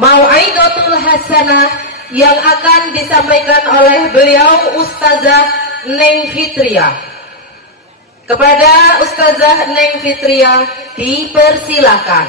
Mau'idatul Hasanah yang akan disampaikan oleh beliau Ustazah Neng Fitria. Kepada Ustazah Neng Fitria dipersilakan.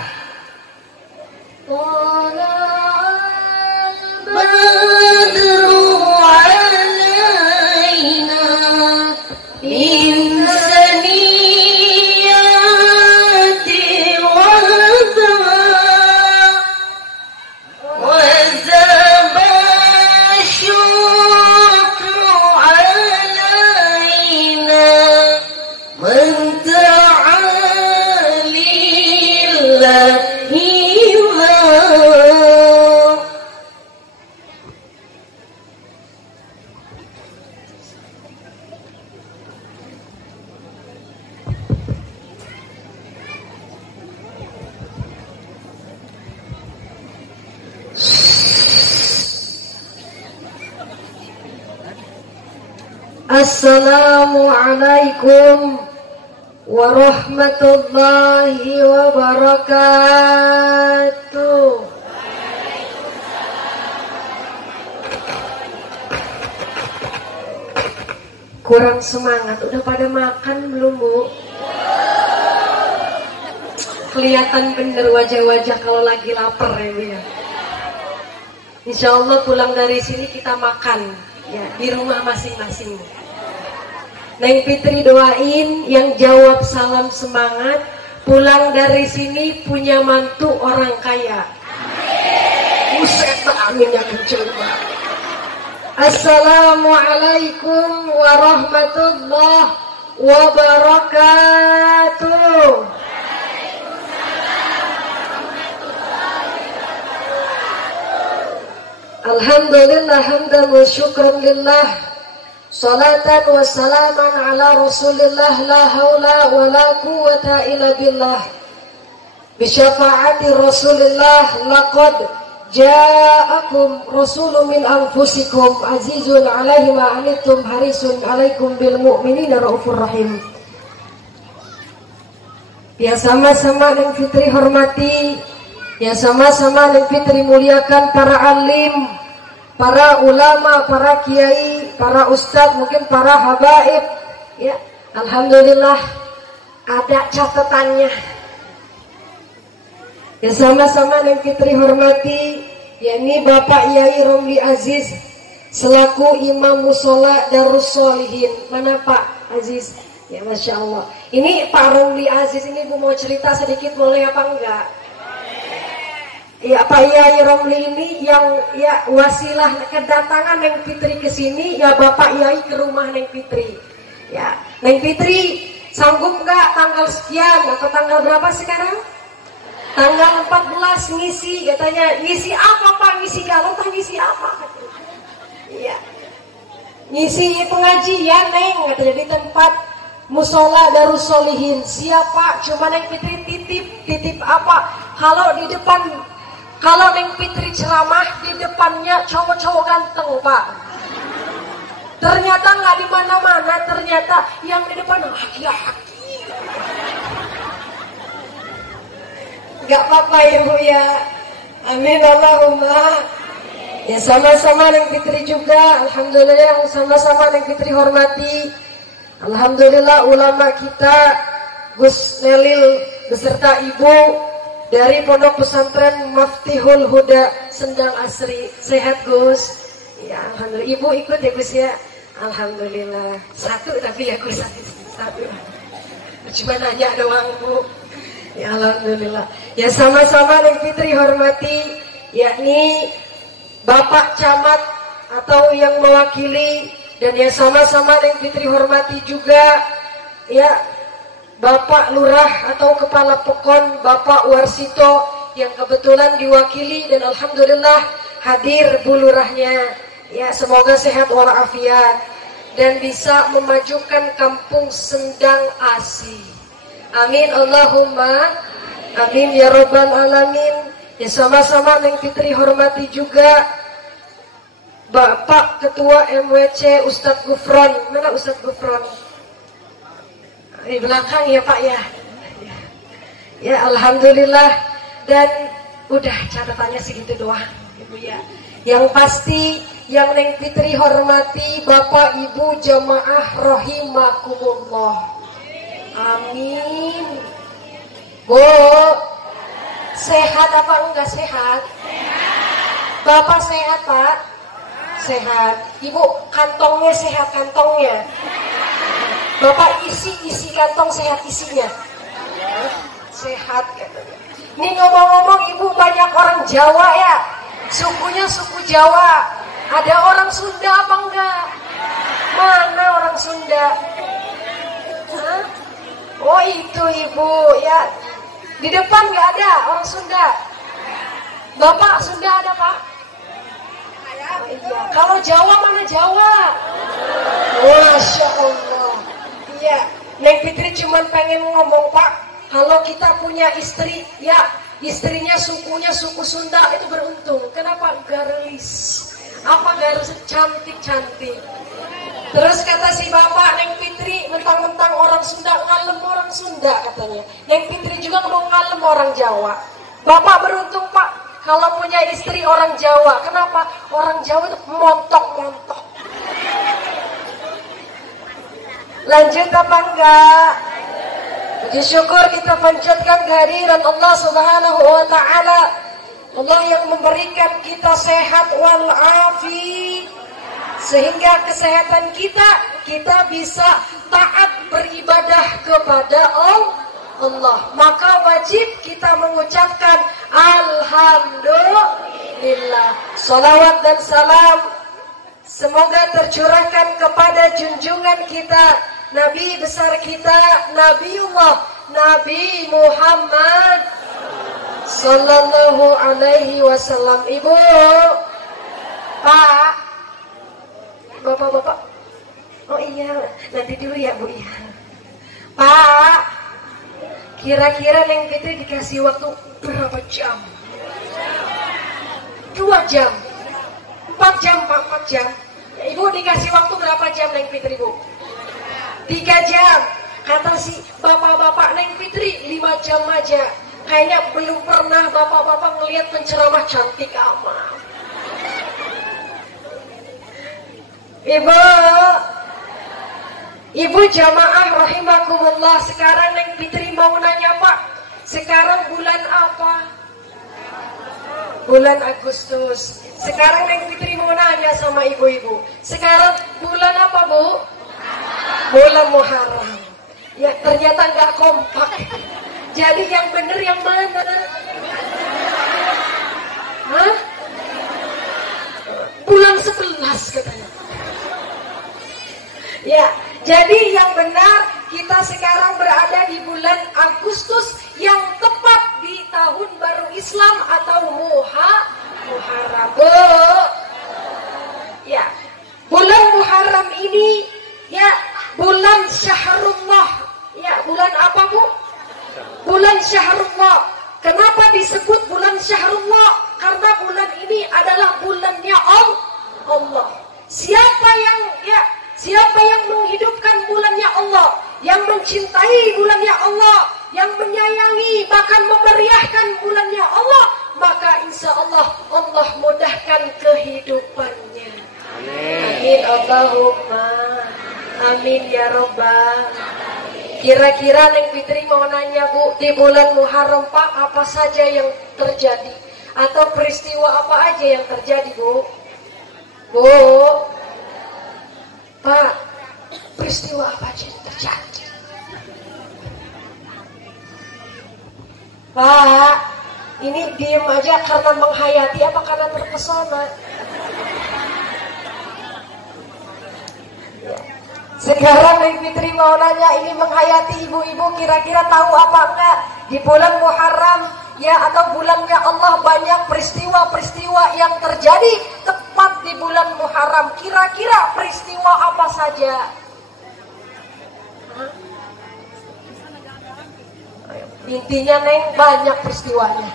Assalamualaikum warahmatullahi wabarakatuh. Kurang semangat, udah pada makan belum, Bu? Kelihatan bener wajah-wajah kalau lagi lapar ya, Bu ya. Insya Allah pulang dari sini kita makan ya di rumah masing-masing. Neng Fitri doain yang jawab salam semangat pulang dari sini punya mantu orang kaya. Buset, aminnya kenceng banget. Assalamualaikum warahmatullahi wabarakatuh. Alhamdulillah hamdan wa syukran lillah. Salatan wa salaman ala Rasulillah, la haula wa la quwwata illa billah. Bi syafaati Rasulillah laqad ja'akum rasulun min anfusikum azizun 'alaihi ma anittum harisun 'alaikum bil mu'minina raufur rahim. Ya sama-sama Neng Fitri hormati, ya sama-sama Neng Fitri muliakan para alim, para ulama, para kiai, para ustadz, mungkin para habaib ya. Alhamdulillah ada catatannya. Ya sama-sama Neng Fitri hormati, yakni Bapak Yai Romli Aziz selaku Imam Musola Darus Solihin. Mana Pak Aziz? Ya Masya Allah. Ini Pak Romli Aziz ini Bu mau cerita sedikit boleh apa enggak? Ya Pak Yai Romli ini yang ya wasilah kedatangan Neng Fitri ke sini, ya Bapak Yai ke rumah Neng Fitri. Ya, Neng Fitri sanggup nggak tanggal sekian atau tanggal berapa sekarang? Tanggal 14 ngisi, katanya ngisi apa Pak? Ngisi galau atau ngisi apa? Iya, ngisi pengajian Neng, katanya di tempat Musola Darus Solihin. Siapa? Cuma Neng Fitri titip apa? Kalau di depan, kalau Neng Fitri ceramah di depannya cowok-cowok ganteng Pak. Ternyata nggak di mana-mana, ternyata yang di depan laki-laki. Gak apa-apa ya Bu ya. Amin Allahumma. Ya sama-sama Neng Fitri juga. Alhamdulillah sama-sama Neng Fitri hormati. Alhamdulillah ulama kita Gus Nelil beserta Ibu dari Pondok Pesantren Maftihul Huda Sendang Asri. Sehat Gus? Ya Alhamdulillah. Ibu ikut ya Gus ya? Alhamdulillah. Satu tapi ya Gus satu. Cuma nanya doang Bu. Ya Alhamdulillah. Ya sama-sama Neng Fitri hormati, yakni Bapak Camat atau yang mewakili, dan ya sama-sama Neng Fitri hormati juga ya Bapak Lurah atau Kepala Pekon Bapak Warsito yang kebetulan diwakili, dan Alhamdulillah hadir Bu Lurahnya. Ya semoga sehat walafiat dan bisa memajukan kampung Sendang Asih. Amin Allahumma amin ya Rabbal alamin. Ya sama-sama Neng Fitri hormati juga Bapak Ketua MWC Ustadz Gufron. Mana Ustadz Gufron? Di belakang ya Pak ya. Ya Alhamdulillah. Dan Udah catatannya segitu doang, Ibu ya. Yang pasti yang Neng Fitri hormati Bapak Ibu jamaah rahimakumullah. Amin. Bu, sehat apa enggak sehat? Bapak sehat Pak? Sehat. Ibu kantongnya sehat kantongnya? Bapak isi kantong sehat isinya? Sehat katanya. Ini ngomong-ngomong Ibu banyak orang Jawa ya? Sukunya suku Jawa. Ada orang Sunda apa enggak? Mana orang Sunda? Hah? Oh itu Ibu ya. Di depan nggak ada orang Sunda. Bapak Sunda ada Pak? Oh, iya. Kalau Jawa mana Jawa? Masya Allah. Iya. Neng Fitri cuman pengen ngomong Pak, kalau kita punya istri, ya istrinya sukunya suku Sunda itu beruntung. Kenapa? Garis. Apa garis cantik-cantik. Terus kata si bapak, Neng Fitri mentang-mentang orang Sunda, ngalem orang Sunda katanya. Neng Fitri juga mau ngalem orang Jawa. Bapak beruntung Pak, kalau punya istri orang Jawa. Kenapa? Orang Jawa itu montok-montok. Lanjut apa enggak? Puji syukur kita panjatkan kehadiran Allah Subhanahu wa Ta'ala. Allah yang memberikan kita sehat walafiat, sehingga kesehatan kita bisa taat beribadah kepada Allah. Maka wajib kita mengucapkan Alhamdulillah. Salawat dan salam semoga tercurahkan kepada junjungan kita, Nabi besar kita, Nabiullah Nabi Muhammad Sallallahu alaihi wasallam. Ibu, Pak, Bapak-bapak. Oh iya, nanti dulu ya Bu ya. Pak, kira-kira Neng Fitri dikasih waktu berapa jam? 2 jam, 4 jam Pak, 4 jam. Ibu dikasih waktu berapa jam Neng Fitri Bu? 3 jam. Kata si bapak-bapak Neng Fitri 5 jam aja. Kayaknya belum pernah bapak-bapak ngelihat penceramah cantik amat. Ibu jamaah rahimakumullah. Sekarang Neng Fitri mau nanya Pak, sekarang bulan apa? Bulan Agustus. Sekarang Neng Fitri mau nanya sama ibu-ibu, sekarang bulan apa Bu? Bulan Muharram. Ya ternyata nggak kompak. Jadi yang bener yang mana? Hah? Bulan 11 katanya. Ya, jadi yang benar kita sekarang berada di bulan Agustus yang tepat di tahun baru Islam atau Muharram. Ya, bulan Muharram ini ya bulan Syahrullah. Ya, bulan apa Bu? Bulan Syahrullah. Kenapa disebut bulan Syahrullah? Karena bulan ini adalah bulannya Allah. Siapa yang menghidupkan bulannya Allah, yang mencintai bulannya Allah, yang menyayangi bahkan memeriahkan bulannya Allah, maka insya Allah Allah mudahkan kehidupannya. Amin Allahumma amin ya Rabbal. Kira-kira Neng Fitri mau nanya Bu, di bulan Muharram Pak apa saja yang terjadi? Atau peristiwa apa aja yang terjadi Bu? Bu, Pak, peristiwa apa aja yang terjadi? Pak, ini diem aja karena menghayati apa karena terpesona? Sekarang Neng Fitri mau nanya, ini menghayati ibu-ibu kira-kira tahu apa enggak di bulan Muharram ya atau bulannya Allah banyak peristiwa-peristiwa yang terjadi tepat di bulan Muharram. Kira-kira peristiwa apa saja? Intinya Neng banyak peristiwanya,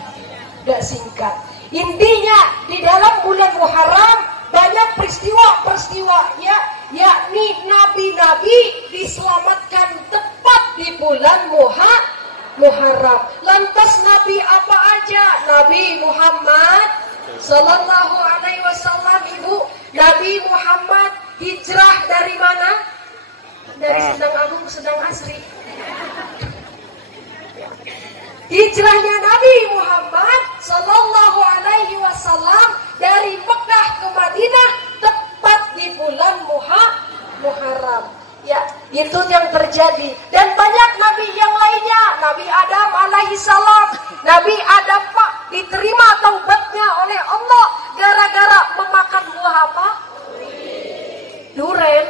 tidak singkat. Intinya di dalam bulan Muharram banyak peristiwa-peristiwa yakni nabi-nabi diselamatkan tepat di bulan Muharram. Lantas Nabi apa aja? Nabi Muhammad Sallallahu Alaihi Wasallam, Ibu. Nabi Muhammad hijrah dari mana? Dari Sedang Agung ke Sedang Asri. Hijrahnya Nabi Muhammad Sallallahu Alaihi Wasallam dari Mekah ke Madinah tepat di bulan Muharram. Ya, itu yang terjadi. Dan banyak nabi yang lainnya. Nabi Adam alaihi salam. Nabi Adam Pak diterima taubatnya oleh Allah gara-gara memakan buah apa? Duren.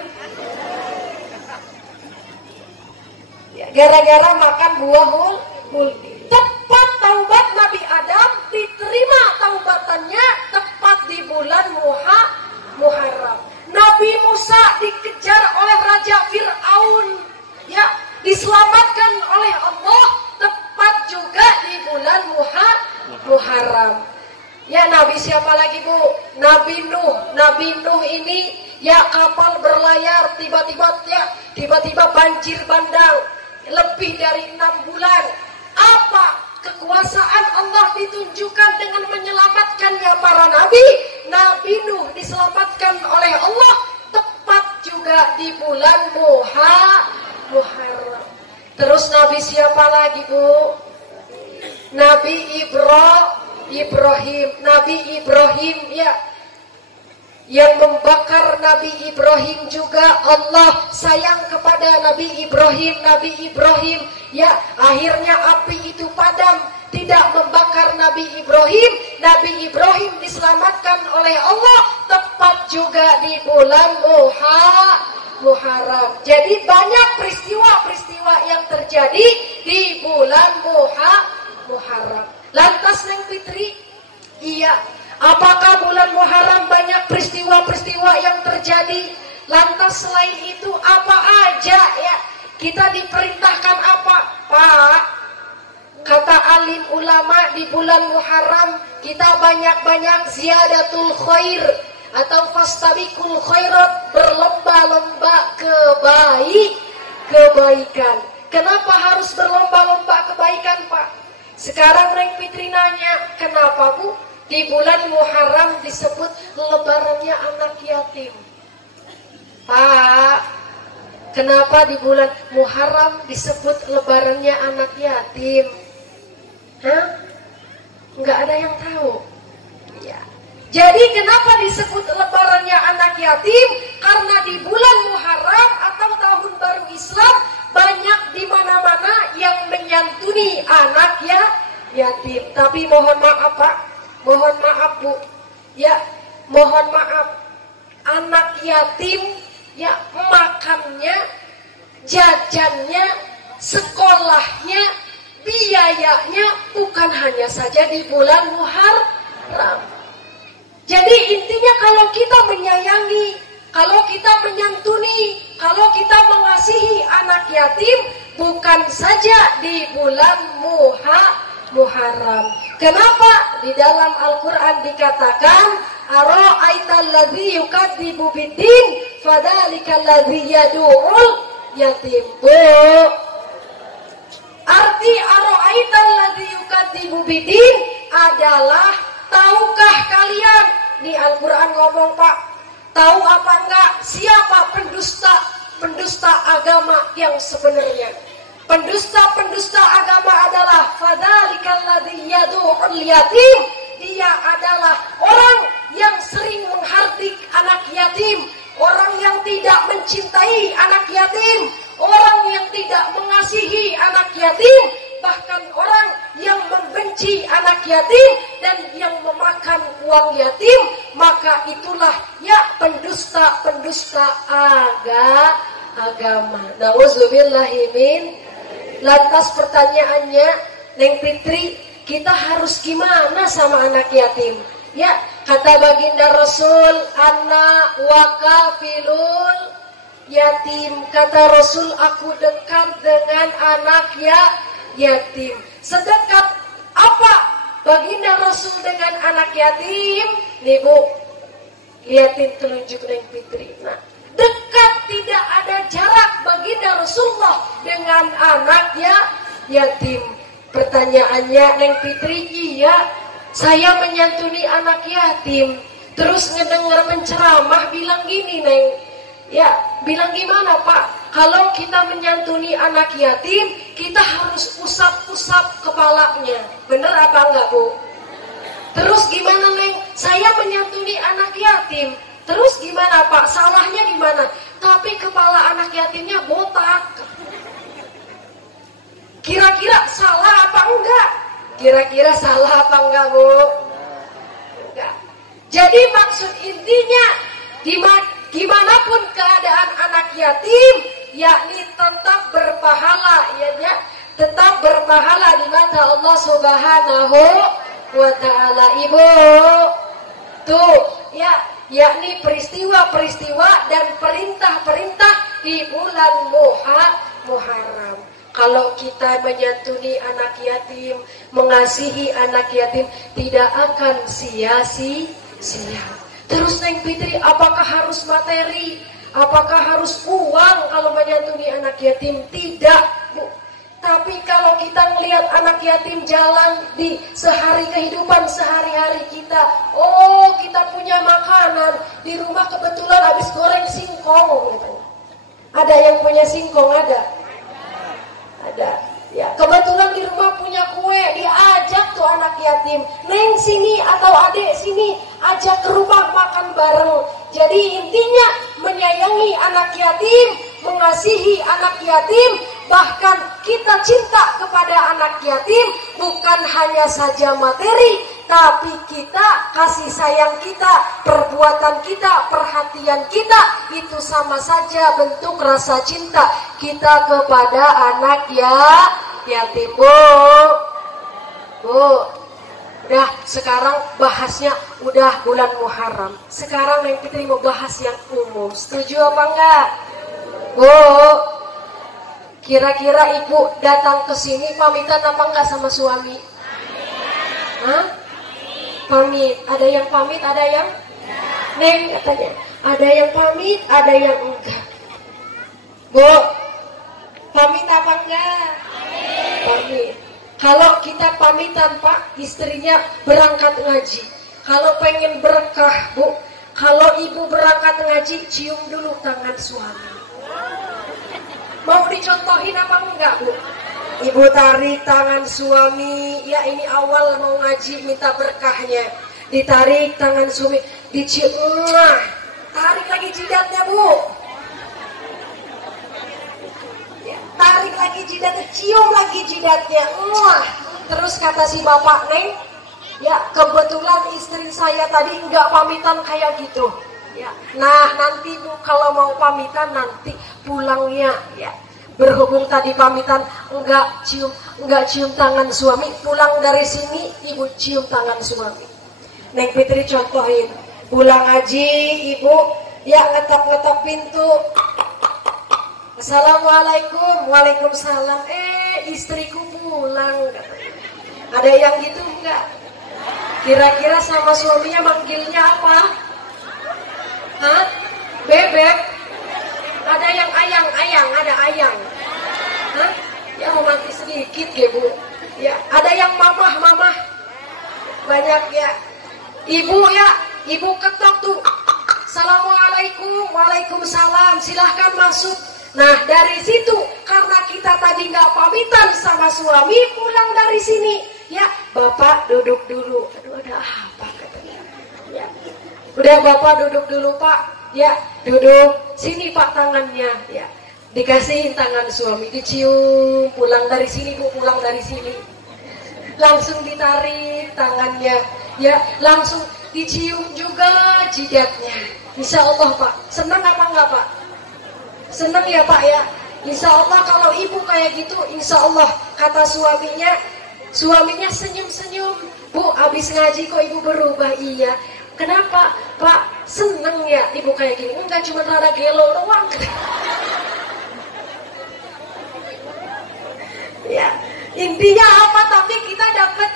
Ya, gara-gara makan buah multi. Tepat taubat Nabi Adam, diterima taubatannya tepat di bulan Muharram. Nabi Musa dikejar oleh Raja Fir'aun, ya, diselamatkan oleh Allah tepat juga di bulan Muharram. Ya, Nabi siapa lagi, Bu? Nabi Nuh. Nabi Nuh ini ya kapal berlayar tiba-tiba banjir bandang lebih dari 6 bulan. Apa kekuasaan Allah ditunjukkan dengan menyelamatkannya para nabi? Nabi Nuh diselamatkan oleh Allah tepat juga di bulan Muharram. Terus Nabi siapa lagi, Bu? Nabi Ibrahim. Nabi Ibrahim, ya, yang membakar Nabi Ibrahim juga Allah sayang kepada Nabi Ibrahim. Nabi Ibrahim, ya, akhirnya api itu padam, tidak membakar Nabi Ibrahim. Nabi Ibrahim diselamatkan oleh Allah tepat juga di bulan Muharram. Jadi banyak peristiwa-peristiwa yang terjadi di bulan Muharram. Lantas Neng Fitri, iya, apakah bulan Muharram banyak peristiwa-peristiwa yang terjadi? Lantas selain itu apa aja, ya? Kita diperintahkan apa? Pak, kata alim ulama, di bulan Muharram kita banyak-banyak ziyadatul khair atau fastabiqul khairat, berlomba-lomba kebaikan. Kenapa harus berlomba-lomba kebaikan, Pak? Sekarang Neng Fitri nanya, kenapa, Bu? Di bulan Muharram disebut lebarannya anak yatim. Pak, kenapa di bulan Muharram disebut lebarannya anak yatim? Hah? Nggak ada yang tahu. Ya. Jadi kenapa disebut lebarannya anak yatim? Karena di bulan Muharram atau tahun baru Islam banyak di mana-mana yang menyantuni anak yatim. Tapi mohon maaf, Pak. Mohon maaf, Bu. Ya, mohon maaf. Anak yatim, ya, makannya, jajannya, sekolahnya, biayanya bukan hanya saja di bulan Muharram. Jadi intinya kalau kita menyayangi, kalau kita menyantuni, kalau kita mengasihi anak yatim, bukan saja di bulan Muharram. Kenapa? Di dalam Al-Quran dikatakan, ara'aital ladzi yukadzibu biddin fadzalikal ladzi yad'ul yatim. Arti ara'aital ladzi yukadzibu biddin adalah, tahukah kalian? Di Al-Quran ngomong, Pak, tahu apa enggak siapa pendusta agama yang sebenarnya? Pendusta agama adalah fadzalikal ladzi yad'ul yatim. Dia adalah orang yang sering menghardik anak yatim, orang yang tidak mencintai anak yatim, orang yang tidak mengasihi anak yatim, bahkan orang yang membenci anak yatim dan yang memakan uang yatim. Maka itulah, ya, pendusta agama. Nauzubillahi min. Lantas pertanyaannya, Neng Fitri, kita harus gimana sama anak yatim? Ya, kata baginda Rasul, ana wakafilul yatim. Kata Rasul, aku dekat dengan anak yatim. Sedekat apa baginda Rasul dengan anak yatim? Nih, Bu, liatin telunjuk Neng Fitri. Nah, dekat, tidak ada jarak baginda Rasulullah dengan anak yatim. Pertanyaannya, Neng Fitri, iya, saya menyantuni anak yatim. Terus ngedenger penceramah bilang gini, Neng. Ya, bilang gimana Pak? Kalau kita menyantuni anak yatim, kita harus usap-usap kepalanya. Bener apa enggak, Bu? Terus gimana, Neng? Saya menyantuni anak yatim. Terus gimana, Pak? Salahnya di mana? Tapi kepala anak yatimnya botak. Kira-kira salah apa enggak? Kira-kira salah apa enggak, Bu? Enggak. Jadi maksud intinya, gimana pun keadaan anak yatim, yakni tetap berpahala, ya, tetap berpahala di mata Allah Subhanahu wa Ta'ala. Ibu, tuh, ya, yakni peristiwa-peristiwa dan perintah-perintah di bulan Muharram. Kalau kita menyantuni anak yatim, mengasihi anak yatim, tidak akan sia-sia. Terus Neng Fitri, apakah harus materi? Apakah harus uang kalau menyantuni anak yatim? Tidak, Bu. Tapi kalau kita melihat anak yatim jalan di kehidupan sehari-hari kita, oh kita punya makanan, di rumah kebetulan habis goreng singkong gitu. Ada yang punya singkong? Ada. Ya, kebetulan di rumah punya kue, diajak tuh anak yatim, Neng sini atau adek sini, ajak ke rumah makan bareng. Jadi intinya menyayangi anak yatim, mengasihi anak yatim, bahkan kita cinta kepada anak yatim bukan hanya saja materi, tapi kita kasih sayang kita, perbuatan kita, perhatian kita, itu sama saja bentuk rasa cinta kita kepada anak yatim. Bu, udah sekarang bahasnya udah bulan Muharram. Sekarang yang kita mau bahas yang umum. Setuju apa enggak? Bu, kira-kira ibu datang ke sini pamitan apa enggak sama suami? Hah? Pamit. Ada yang pamit, ada yang Neng katanya. Ada yang pamit, ada yang enggak. Bu, pamit apa enggak? Pamit. Kalau kita pamitan Pak, istrinya berangkat ngaji. Kalau pengen berkah Bu, kalau ibu berangkat ngaji, cium dulu tangan suami. Mau dicontohin apa enggak Bu? Ibu tarik tangan suami, ya ini awal mau ngaji minta berkahnya. Ditarik tangan suami, dicium, tarik lagi jidatnya Bu. Tarik lagi jidatnya, cium lagi jidatnya. Terus kata si bapak, Neng, ya kebetulan istri saya tadi enggak pamitan kayak gitu. Ya, nah nanti Bu kalau mau pamitan nanti pulangnya ya. Berhubung tadi pamitan enggak cium tangan suami, pulang dari sini ibu cium tangan suami. Neng Fitri contohin, pulang ngaji ibu ya ngetok-ngetok pintu. Assalamualaikum, waalaikumsalam. Istriku pulang. Ada yang gitu enggak? Kira-kira sama suaminya manggilnya apa? Hah? Bebek? Ada yang ayang, ada ayang. Hah? Ya romantis sedikit ya Bu. Ya, ada yang mamah. Banyak ya. Ibu ya, ibu ketok tuh. Assalamualaikum, waalaikumsalam. Silahkan masuk. Nah dari situ karena kita tadi nggak pamitan sama suami, pulang dari sini ya bapak duduk dulu. Aduh ada apa katanya ya. Udah bapak duduk dulu Pak ya, duduk sini Pak tangannya ya, dikasihin tangan suami, dicium. Pulang dari sini Bu, pulang dari sini langsung ditarik tangannya ya, langsung dicium juga jidatnya. Insya Allah Pak, senang apa enggak Pak? Senang ya Pak ya. Insya Allah kalau ibu kayak gitu, insya Allah kata suaminya senyum-senyum. Bu, abis ngaji kok ibu berubah? Iya. Kenapa Pak? Seneng ya ibu kayak gini? Enggak, cuma rada gelo doang. Ya, intinya apa? Tapi kita dapat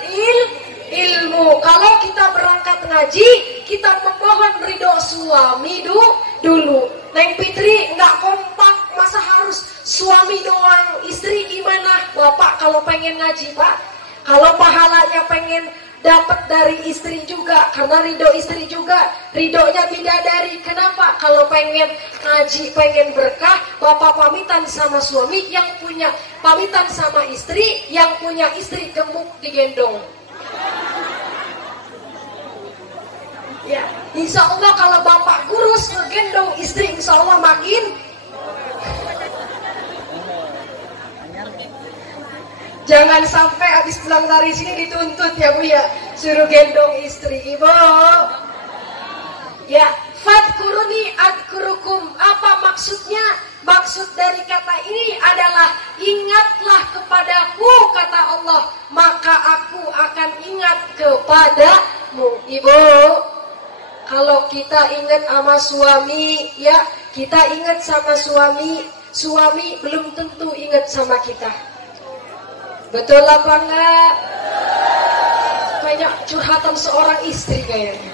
ilmu. Kalau kita berangkat ngaji, kita memohon ridho suami dulu. Neng Fitri nggak kompak, masa harus suami doang? Istri gimana? Bapak kalau pengen ngaji Pak, Kalau pahalanya pengen dapat dari istri juga, karena ridho istri juga, ridhonya bidadari. Kenapa? Kalau pengen ngaji, pengen berkah, bapak pamitan sama suami, yang punya pamitan sama istri, yang punya istri gemuk digendong. Ya, insya Allah kalau bapak kurus ngegendong istri, insya Allah makin. Jangan sampai habis pulang dari sini dituntut ya Bu ya, suruh gendong istri. Ibu ya, fadkuruni adkurukum. Apa maksudnya? Maksud dari kata ini adalah ingatlah kepadaku, kata Allah, maka aku akan ingat kepadamu. Ibu, kalau kita ingat sama suami, ya kita ingat sama suami, suami belum tentu ingat sama kita. Betul apa enggak? Banyak curhatan seorang istri kayaknya.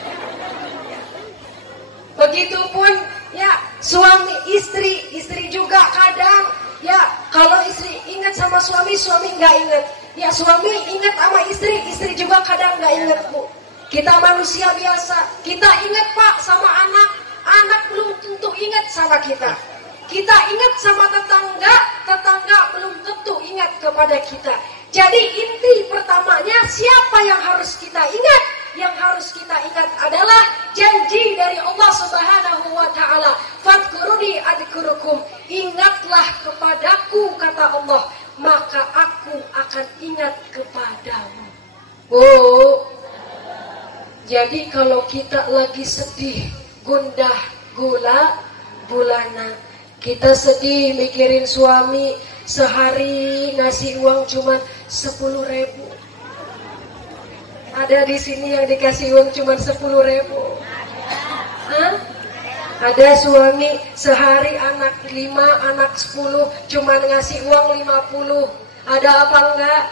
Begitupun ya suami istri juga kadang ya, kalau istri ingat sama suami, suami nggak ingat. Ya suami ingat sama istri juga kadang nggak ingat Bu. Kita manusia biasa, kita ingat Pak sama anak belum tentu ingat sama kita. Kita ingat sama tetangga belum tentu ingat kepada kita. Jadi inti pertamanya, siapa yang harus kita ingat? Yang harus kita ingat adalah janji dari Allah Subhanahu wa Ta'ala. Fadkuruni adkurukum. Ingatlah kepadaku, kata Allah, maka aku akan ingat kepadamu. Oh, jadi kalau kita lagi sedih, gundah, gulana, kita sedih mikirin suami, sehari ngasih uang cuma 10.000. Ada di sini yang dikasih uang cuma 10.000? Hah? Ada suami sehari anak 5, anak 10 cuma ngasih uang 50. Ada apa enggak?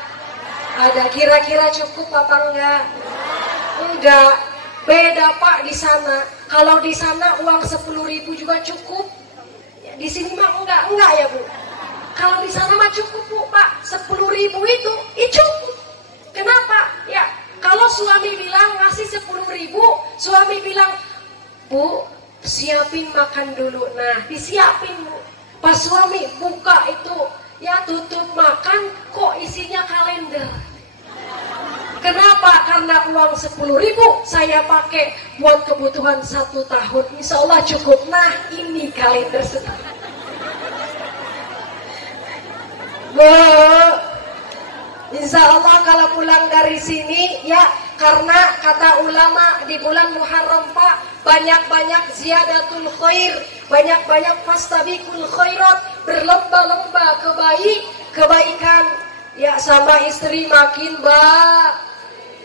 Ada. Kira-kira cukup apa enggak? Enggak. Beda Pak di sana. Kalau di sana uang 10.000 juga cukup. Di sini mah enggak ya Bu. Kalau di sana mah cukup Bu Pak, 10.000 itu cukup. Kenapa? Ya, kalau suami bilang ngasih 10.000, suami bilang, Bu, siapin makan dulu. Nah, disiapin Bu. Pas suami buka itu, ya tutup makan, kok isinya kalender. Kenapa? Karena uang 10.000 saya pakai buat kebutuhan 1 tahun. Insya Allah cukup. Nah, ini kalender setahun. Insya Allah kalau pulang dari sini ya, karena kata ulama di bulan Muharram Pak, banyak-banyak ziyadatul khair, banyak-banyak fastabiqul khairat, berlomba-lomba kebaikan ya, sama istri makin baik,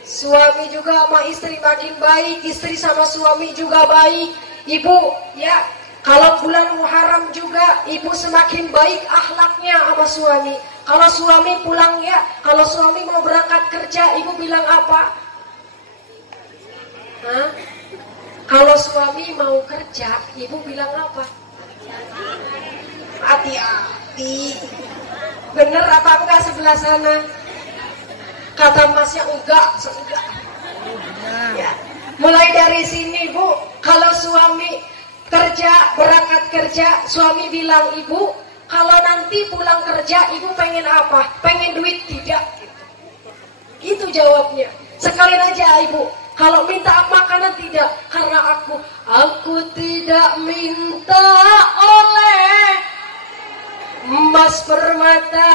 suami juga sama istri makin baik, istri sama suami juga baik. Ibu ya, kalau bulan Muharram juga ibu semakin baik akhlaknya sama suami. Kalau suami pulang ya, kalau suami mau berangkat kerja, ibu bilang apa? Hah? Kalau suami mau kerja, ibu bilang apa? Hati-hati. Bener apa enggak sebelah sana? Kata masnya enggak. Ya. Mulai dari sini Bu, kalau suami kerja, berangkat kerja, suami bilang, ibu, kalau nanti pulang kerja, ibu pengen apa? Pengen duit? Tidak. Itu jawabnya. Sekali aja ibu, kalau minta makanan tidak, karena aku tidak minta oleh emas permata.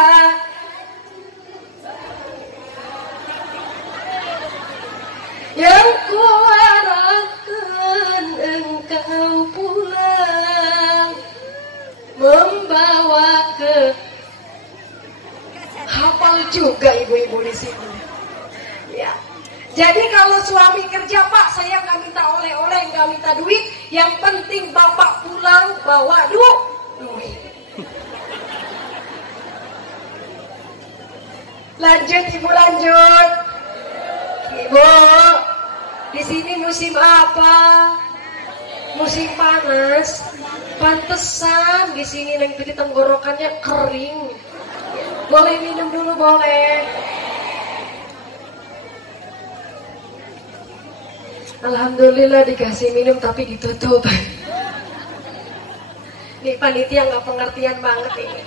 Yang kuharapkan engkau pulang membawa ke. Hafal juga ibu-ibu di sini. Ya. Jadi kalau suami kerja Pak, saya nggak minta oleh-oleh, nggak minta duit. Yang penting bapak pulang bawa duit. Lanjut ibu, lanjut. Ibu, di sini musim apa? Musim panas. Pantesan di sini Neng Piti tenggorokannya kering. Boleh minum dulu, boleh. Alhamdulillah dikasih minum tapi ditutup. Nih panitia nggak pengertian banget ini.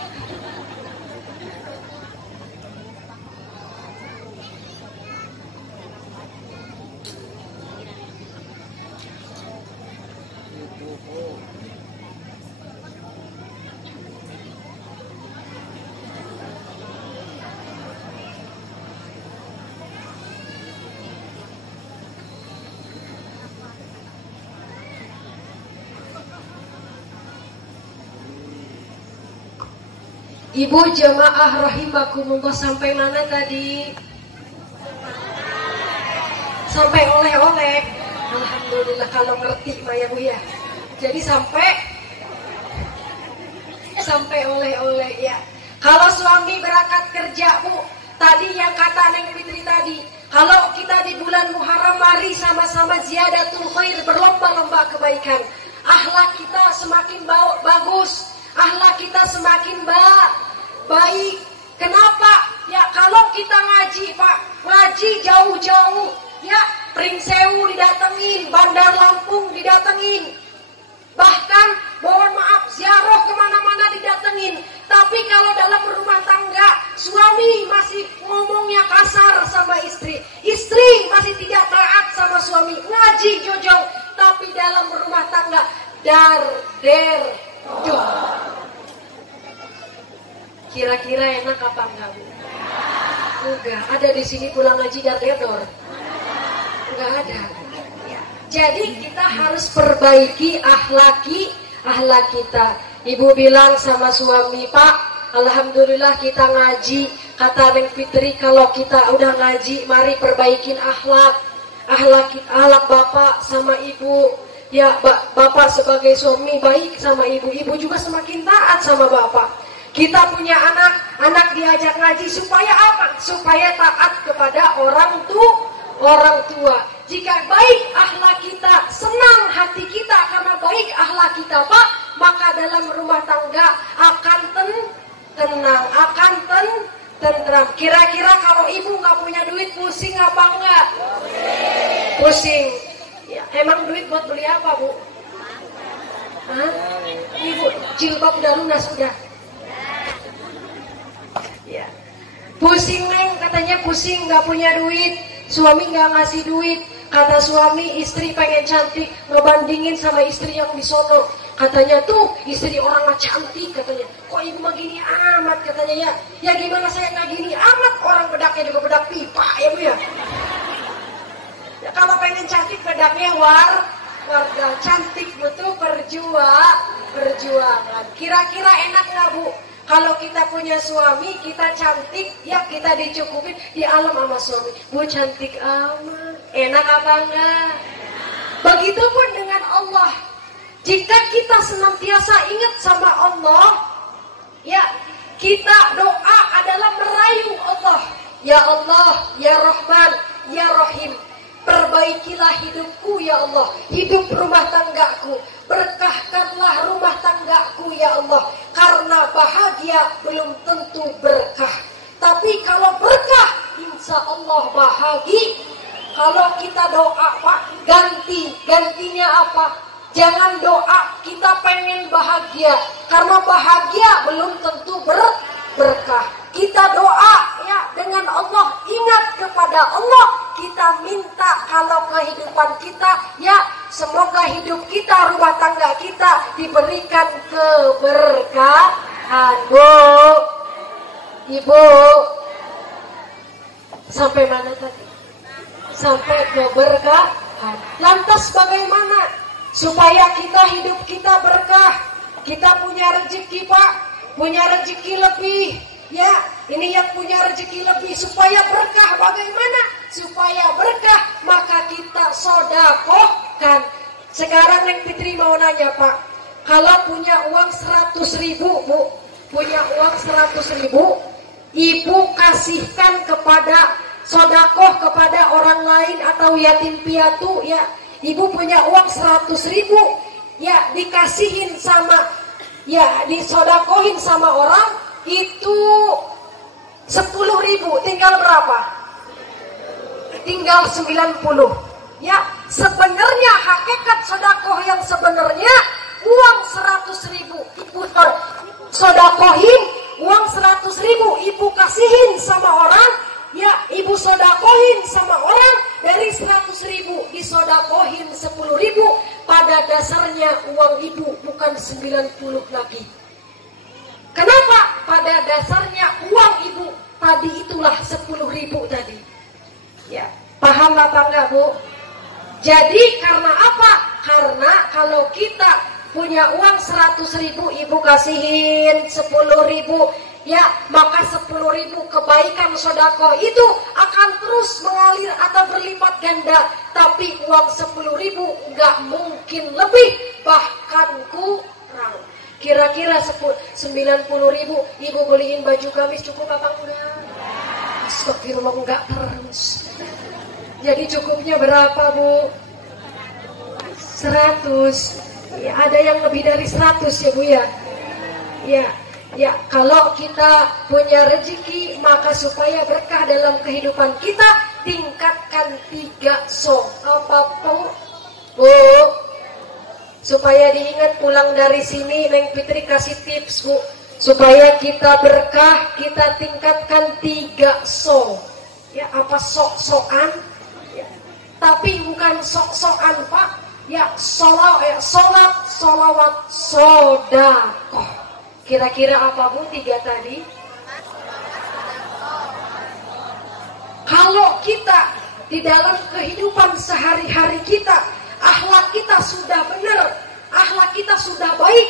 Ibu jemaah rahimakumullah, sampai mana tadi? Sampai oleh-oleh. Alhamdulillah kalau ngerti Maya Bu ya. Jadi sampai oleh-oleh ya. Kalau suami berangkat kerja Bu, tadi yang kata Neng Fitri tadi, kalau kita di bulan Muharram mari sama-sama ziyadatul khair, berlomba-lomba kebaikan. Akhlak kita semakin bagus, akhlak kita semakin baik. Kenapa? Ya kalau kita ngaji Pak, ngaji jauh-jauh, ya Pringsewu didatengin, Bandar Lampung didatengin, bahkan mohon maaf ziarah kemana-mana didatengin. Tapi kalau dalam rumah tangga, suami masih ngomongnya kasar sama istri, istri masih tidak taat sama suami, ngaji jauh-jauh, tapi dalam rumah tangga dar der duh. Kira-kira enak apa enggak Bu? Enggak. Ada di sini pulang ngaji dar dedor? Enggak ada. Jadi kita harus perbaiki akhlak kita. Ibu bilang sama suami, Pak, alhamdulillah kita ngaji. Kata Neng Fitri, kalau kita udah ngaji, mari perbaikin akhlak bapak sama ibu. Ya, bapak sebagai suami baik sama ibu, ibu juga semakin taat sama bapak. Kita punya anak diajak ngaji supaya apa? Supaya taat kepada orang tua. Jika baik akhlak kita, senang hati kita karena baik akhlak kita Pak, maka dalam rumah tangga akan tenang, akan tentram. Kira-kira kalau ibu nggak punya duit, pusing apa enggak? Pusing. Ya, emang duit buat beli apa Bu? Hah? Ibu jilbab udah lunas sudah. Ya. Pusing Neng, katanya pusing nggak punya duit, suami nggak ngasih duit. Kata suami, istri pengen cantik, ngebandingin sama istri yang di sono. Katanya tuh istri orang mah cantik, katanya. Kok ibu mah gini amat, katanya ya. Ya gimana saya nggak gini amat, orang bedaknya juga bedak pipa ya Bu ya. Ya kalau pengen cantik bedaknya warga cantik betul perjuangan. Kira-kira enak nggak Bu? Kalau kita punya suami, kita cantik, ya kita dicukupin di alam sama suami. Bu cantik amat, enak apa enggak? Begitupun dengan Allah. Jika kita senantiasa ingat sama Allah, ya kita doa adalah merayu Allah. Ya Allah, ya Rahman, ya Rahim, perbaikilah hidupku ya Allah, hidup rumah tanggaku. Berkahkanlah rumah tanggaku ya Allah, karena bahagia belum tentu berkah. Tapi kalau berkah, insya Allah bahagia. Kalau kita doa Pak, gantinya apa? Jangan doa kita pengen bahagia, karena bahagia belum tentu berkah. Kita doa ya dengan Allah, ingat kepada Allah, kita minta kalau kehidupan kita ya semoga hidup kita, rumah tangga kita diberikan keberkahan. Bu, Ibu, sampai mana tadi? Sampai keberkahan. Lantas bagaimana supaya hidup kita berkah? Kita punya rezeki Pak, punya rezeki lebih. Ya, ini yang punya rezeki lebih supaya berkah. Bagaimana? Supaya berkah maka kita sodakohkan. Sekarang Neng Fitri mau nanya Pak, kalau punya uang 100.000 Bu, punya uang 100.000, Ibu kasihkan kepada sodakoh kepada orang lain atau yatim piatu ya. Ibu punya uang 100.000, ya dikasihin sama, ya disodakohin sama orang itu 10.000, tinggal berapa? Tinggal 90. Ya, sebenarnya zakat sedekah yang sebenarnya uang 100.000 ibu sodakohin, uang 100.000 ibu kasihin sama orang, ya ibu sodakohin sama orang, dari 100.000 disodakohin 10.000. Pada dasarnya uang ibu bukan 90 lagi. Kenapa? Pada dasarnya uang ibu tadi itulah 10.000 tadi. Ya, paham apa enggak, Bu? Jadi karena apa? Karena kalau kita punya uang 100.000 ibu kasihin 10.000, ya maka 10.000 kebaikan sedekah itu akan terus mengalir atau berlipat ganda. Tapi uang 10.000 nggak mungkin lebih, bahkan kurang. Kira-kira 90.000 ibu beliin baju gamis cukup apa enggak? Astagfirullah, enggak terus. Jadi cukupnya berapa, Bu? 100. Ya, ada yang lebih dari 100 ya, Bu ya. Ya, kalau kita punya rezeki, maka supaya berkah dalam kehidupan kita, tingkatkan 3 so. Apa, Bu? Supaya diingat pulang dari sini, Neng Fitri kasih tips, Bu. Supaya kita berkah, kita tingkatkan 3 so. Ya, apa sok-sokan? Ya. Tapi bukan sok-sokan, Pak. Ya, sholat, sholawat, sodakoh. Kira-kira apa, Bu, 3 tadi? Kalau kita di dalam kehidupan sehari-hari kita, akhlak kita sudah benar, akhlak kita sudah baik,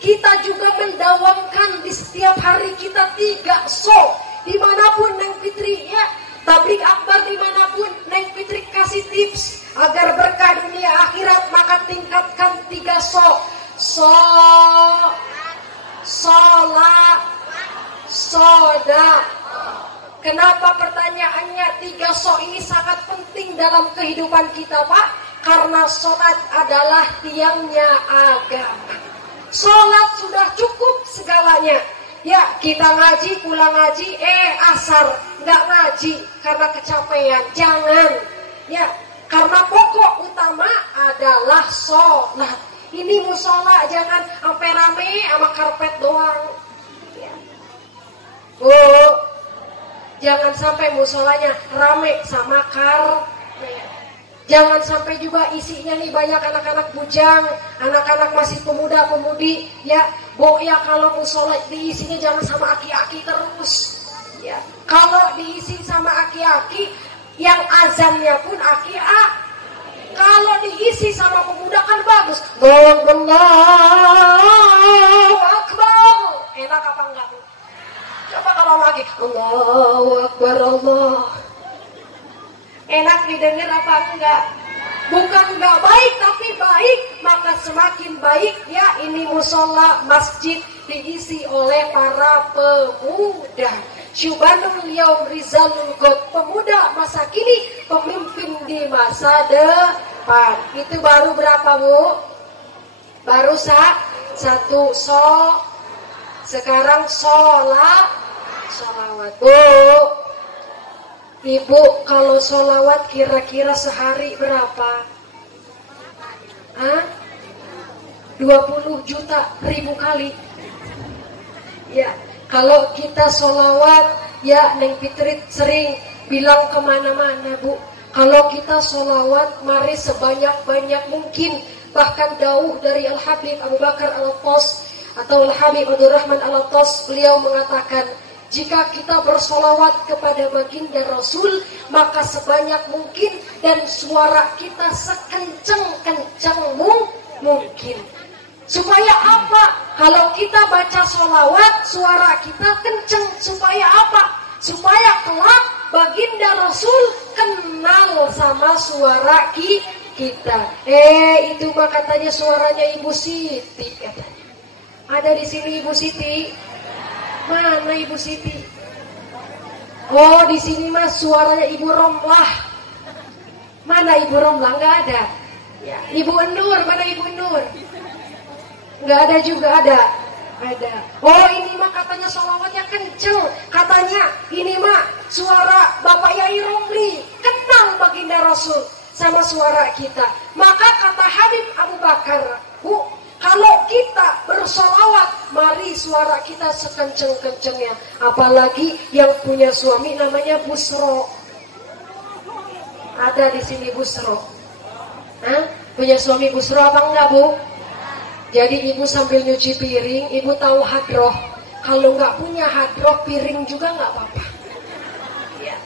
kita juga mendawamkan di setiap hari kita 3 so. Dimanapun Neng Fitri, ya, tablik akbar dimanapun Neng Fitri kasih tips agar berkah dunia akhirat, maka tingkatkan 3 so. Sholat, soda. Kenapa pertanyaannya 3 so ini sangat penting dalam kehidupan kita, Pak? Karena sholat adalah tiangnya agama. Sholat sudah cukup segalanya. Ya, kita ngaji, pulang ngaji, asar nggak ngaji karena kecapean. Jangan. Ya, karena pokok utama adalah sholat. Ini musola jangan sampai rame sama karpet doang. Ya. Jangan sampai musolanya rame sama karpet. Jangan sampai juga isinya nih banyak anak-anak bujang, anak-anak masih pemuda-pemudi. Ya, ya kalau musola diisinya jangan sama aki-aki terus. Ya, kalau diisi sama aki-aki, yang azannya pun aki-aki. Kalau diisi sama pemuda kan bagus. Allahu Akbar. Enak apa enggak, Bu? Coba kalau lagi Allahu Akbar, Allah. Enak didengar apa enggak? Bukan enggak baik, tapi baik. Maka semakin baik, ya, ini musola masjid diisi oleh para pemuda. Syubanul yaum rizalul god, pemuda masa kini, pemimpin di masa depan. Itu baru berapa, Bu? Baru 1 so. Sekarang sholawat. Bu, Ibu kalau sholawat kira-kira sehari berapa? 20 juta ribu kali. Ya, kalau kita sholawat, ya Neng Fitri sering bilang kemana-mana, Bu, kalau kita sholawat mari sebanyak-banyak mungkin. Bahkan dauh dari Al-Habib Abu Bakar Al-Attas atau Al-Habib Abdurrahman Al-Attas, beliau mengatakan, jika kita bersolawat kepada baginda Rasul, maka sebanyak mungkin dan suara kita sekencang-kencang mungkin. Supaya apa? Kalau kita baca solawat, suara kita kencang. Supaya apa? Supaya kelak baginda Rasul kenal sama suara kita. Itu mah katanya suaranya Ibu Siti katanya. Ada di sini Ibu Siti? Mana Ibu Siti? Oh, di sini mah suaranya Ibu Romlah. Mana Ibu Romlah? Nggak ada. Ya, Ibu Endur, mana Ibu Endur? Nggak ada juga, ada. Oh, ini mah katanya sholawatnya kenceng. Katanya ini mah suara Bapak Yai Romli. Kenal baginda Rasul. sama suara kita. Maka kata Habib Abu Bakar, Bu, kalau kita bersolawat, mari suara kita sekenceng-kencengnya. Apalagi yang punya suami namanya Busro. Ada di sini Busro. Hah? Punya suami Busro apa enggak, Bu? Jadi ibu sambil nyuci piring, ibu tahu hadroh. Kalau nggak punya hadroh, piring juga nggak apa-apa. Ya.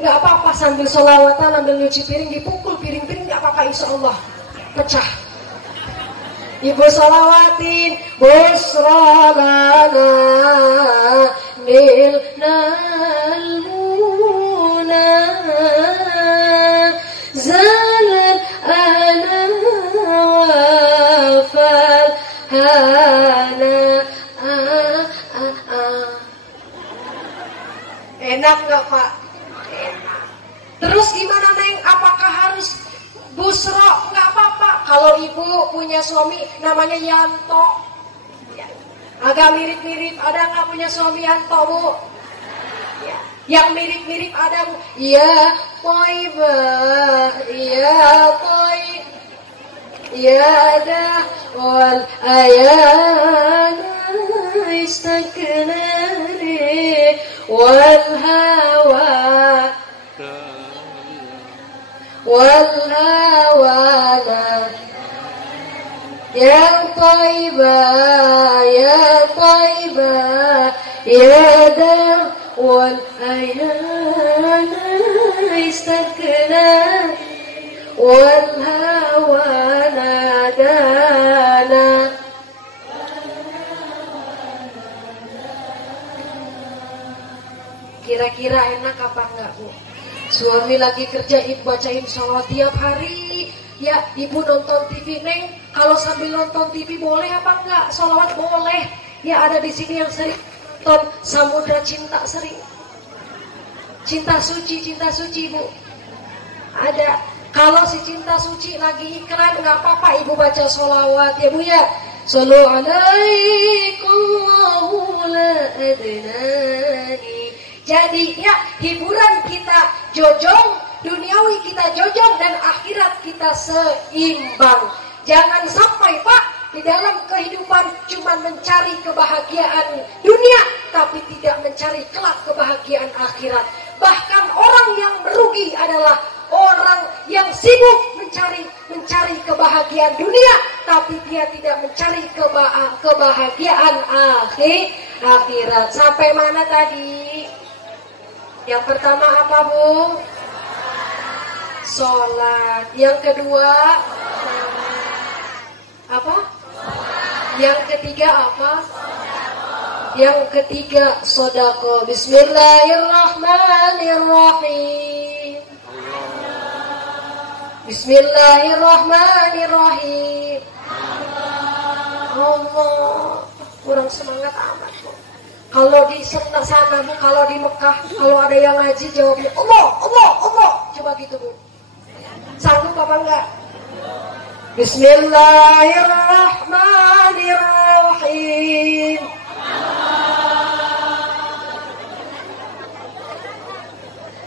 Nggak apa-apa sambil sholawatan, sambil nyuci piring, dipukul piring-piring nggak apa-apa, insya Allah pecah. Ibu sholawatin, busrolana nilnal muna zalal ana wafal hana. Enak nggak Pak? Enak. Terus gimana Neng? Apakah harus busro? Nggak apa-apa. Kalau ibu punya suami namanya Yanto, ya. Agak mirip-mirip. Ada nggak punya suami Yanto, Bu? Ya. Yang mirip-mirip ada, Bu. Ya Toibah, ya Toib, ya dah wal ayana istaknari والهوى يا طيبة يا طيبة يا دار والأيام استكنا والهوى نادانا. Kira-kira enak apa enggak, Bu? Suami lagi kerja, ibu bacain sholawat tiap hari. Ya, ibu nonton TV, Neng. Kalau sambil nonton TV boleh apa enggak? Sholawat boleh. Ya, ada di sini yang sering nonton Samudra Cinta sering. Cinta suci, Bu. Ada. Kalau si Cinta Suci lagi iklan, enggak apa-apa, ibu baca sholawat ya, Bu ya. Sallu alaikum la adnani. Jadi ya, hiburan kita jojong, duniawi kita jojong, dan akhirat kita seimbang. Jangan sampai Pak, di dalam kehidupan cuma mencari kebahagiaan dunia, tapi tidak mencari kelak kebahagiaan akhirat. Bahkan orang yang merugi adalah orang yang sibuk mencari kebahagiaan dunia, tapi dia tidak mencari kebahagiaan akhirat. Sampai mana tadi? Yang pertama apa, Bu? Sholat. Yang kedua apa? Yang ketiga apa? Yang ketiga sodako. Bismillahirrahmanirrahim. Bismillahirrahmanirrahim. Allah, kurang semangat amat, Bu. Kalau di sana, Bu, kalau di Mekah, kalau ada yang ngaji jawabnya Allah, Allah, Allah. Coba gitu, Bu. Sanggup apa enggak? Bismillahirrahmanirrahim.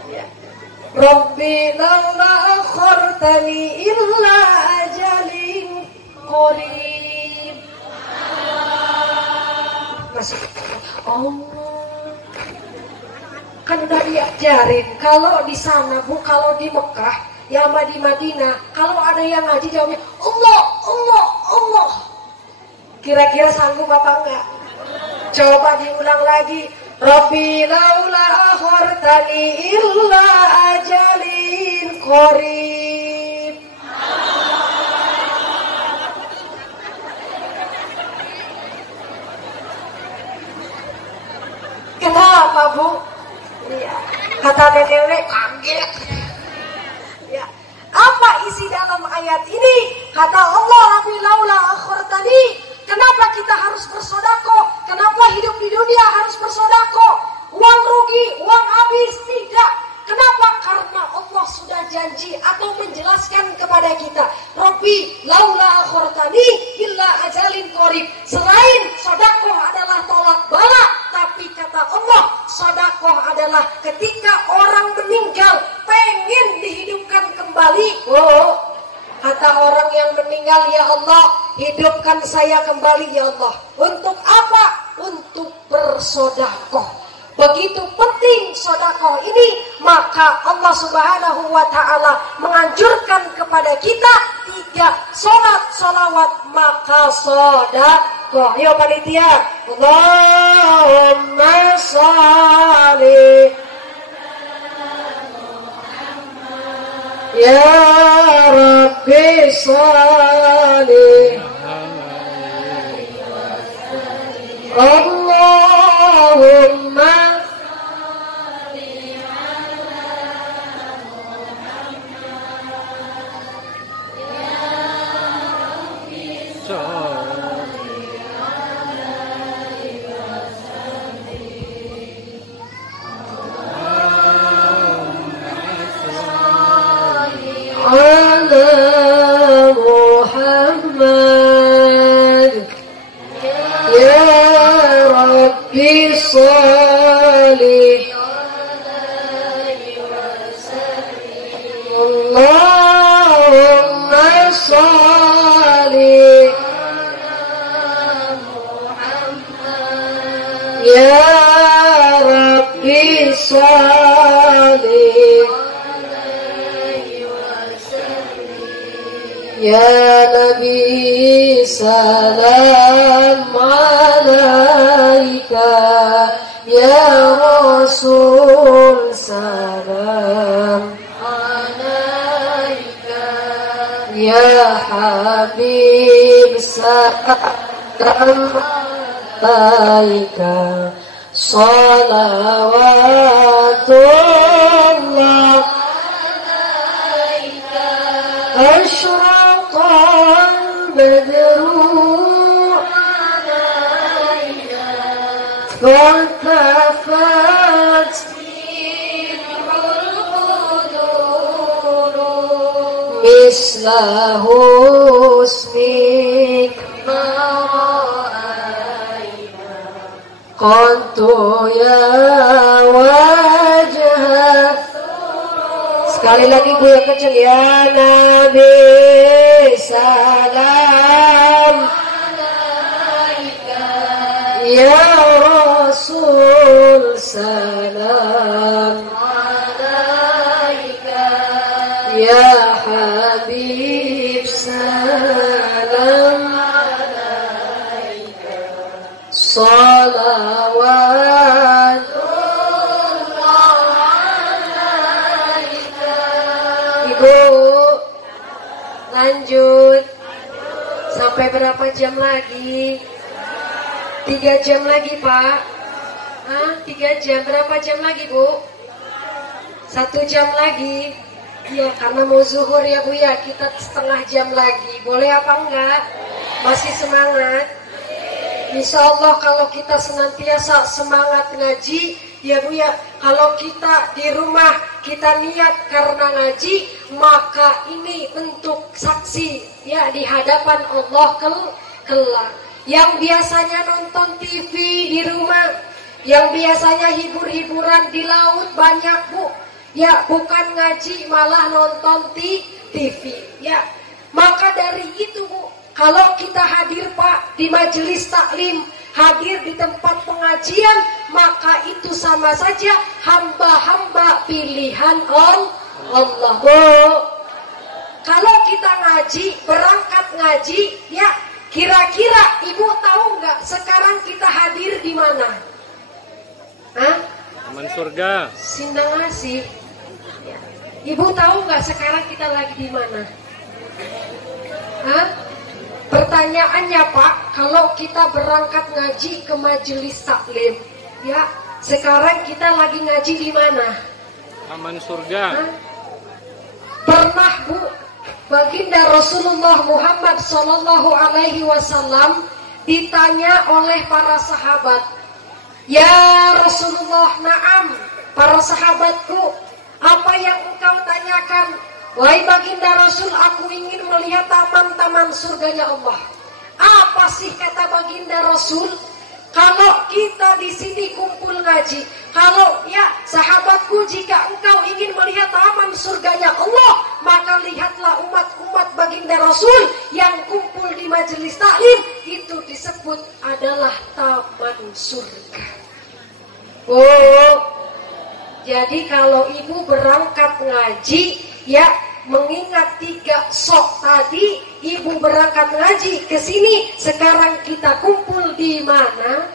Ya. Rabbi laula akhartani illa ajalin qarib. Masih Allah, kan udah diajarin. Kalau di sana, Bu, kalau di Mekah, ya sama di Madinah, kalau ada yang ngaji jawabnya Allah, Allah, Allah. Kira-kira sanggup apa enggak? Coba diulang lagi. Rabbi laula akhartani illa ajalin qarib. Kenapa, Bu? Iya. Kata nenek kaget. Ya. Apa isi dalam ayat ini? Kata Allah, Rabbi laula akhartani. Kenapa kita harus bersodako? Kenapa hidup di dunia harus bersodako? Uang rugi, uang habis, tidak. Kenapa? Karena Allah sudah janji atau menjelaskan kepada kita, Rabbi laula akhartani illa ajalin qarib. Selain sedekah adalah tolak bala, tapi kata Allah, sedekah adalah ketika orang meninggal pengen dihidupkan kembali. Oh, kata orang yang meninggal, ya Allah, hidupkan saya kembali ya Allah. Untuk apa? Untuk bersedekah. Begitu penting sedekah ini, maka Allah Subhanahu wa taala menganjurkan kepada kita 3 sholawat maka sedekah. Yo panitia, Allahumma sholli ya Rabbi sholli Allahumma ala Muhammad ya Rabbi sholli Allahumma sholli ya Rabbi sholli ya Nabi salam alaika ya Rasul salam alaika ya Habib salam alaika salawatullah أشرق البدر فالتفت مثله اسمك قلت يا وجه. Sekali lagi Bu yang kecil, ya Nabi salam ya Rasul salam ya Habib salam salawat. Lanjut. Sampai berapa jam lagi? 3 jam lagi Pak. 3 jam. Berapa jam lagi Bu? 1 jam lagi. Ya karena mau zuhur ya Bu ya. Kita setengah jam lagi. Boleh apa enggak? Masih semangat? Insya Allah kalau kita senantiasa semangat ngaji, ya Bu ya, kalau kita di rumah kita niat karena ngaji, maka ini bentuk saksi ya di hadapan Allah kelak. Yang biasanya nonton TV di rumah, yang biasanya hibur-hiburan di laut banyak Bu, ya bukan ngaji malah nonton TV ya. Maka dari itu Bu, kalau kita hadir Pak di majelis taklim, hadir di tempat pengajian, maka itu sama saja hamba-hamba pilihan Allah. Bu, kalau kita ngaji, berangkat ngaji, ya kira-kira Ibu tahu nggak sekarang kita hadir di mana? Taman surga. Sindang Asih. Ibu tahu nggak sekarang kita lagi di mana? Pertanyaannya Pak, kalau kita berangkat ngaji ke majelis taklim, ya sekarang kita lagi ngaji di mana? Taman surga. Pernah Bu, baginda Rasulullah Muhammad Sallallahu Alaihi Wasallam ditanya oleh para sahabat, ya Rasulullah, na'am, para sahabatku, apa yang engkau tanyakan? Wahai baginda Rasul, aku ingin melihat taman-taman surganya Allah. Apa sih kata baginda Rasul? Kalau kita di sini kumpul ngaji, kalau ya sahabatku, jika engkau ingin melihat taman surganya Allah, maka lihatlah umat-umat baginda Rasul yang kumpul di majelis taklim, itu disebut adalah taman surga. Oh, jadi kalau ibu berangkat ngaji, ya mengingat 3 sok tadi, ibu berangkat ngaji ke sini. Sekarang kita kumpul di mana?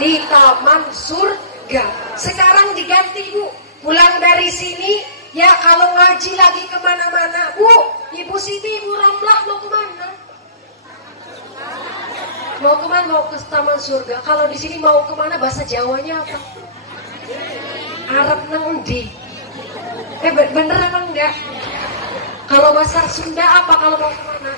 Di taman surga. Sekarang diganti bu, pulang dari sini, ya kalau ngaji lagi kemana-mana, bu, ibu Siti, ibu Ramlah mau kemana? Mau kemana? Mau ke taman surga. Kalau di sini mau kemana? Bahasa Jawanya apa? Arab nengdi. Bener apa enggak? Kalau bahasa Sunda apa kalau mau kemana?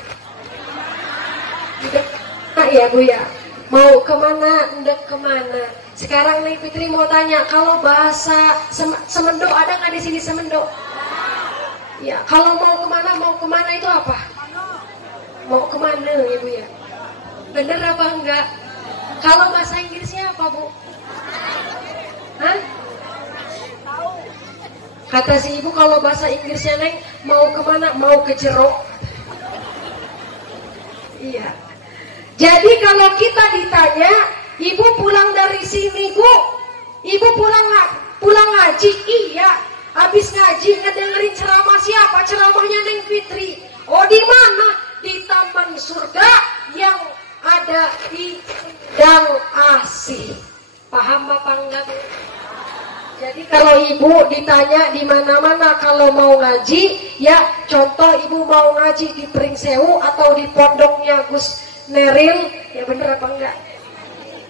Nah ya bu ya, mau kemana, ndek kemana. Sekarang nih Fitri mau tanya, kalau bahasa Semendo ada nggak di sini Semendo? Ya, kalau mau kemana itu apa? Mau kemana ya bu ya? Bener apa enggak? Kalau bahasa Inggrisnya apa bu? Hah? Kata si ibu kalau bahasa Inggrisnya Neng, mau kemana? Mau ke Jeruk. Iya. Jadi kalau kita ditanya, ibu pulang dari sini bu, ibu pulang ngaji? Iya. Habis ngaji ngedengerin ceramah siapa? Ceramahnya Neng Fitri. Oh di mana? Di taman surga yang ada di Dang Asih. Paham Bapak enggak bu? Jadi kalau ibu ditanya di mana-mana kalau mau ngaji, ya contoh ibu mau ngaji di Pringsewu atau di pondoknya Gus Neril, ya bener apa enggak?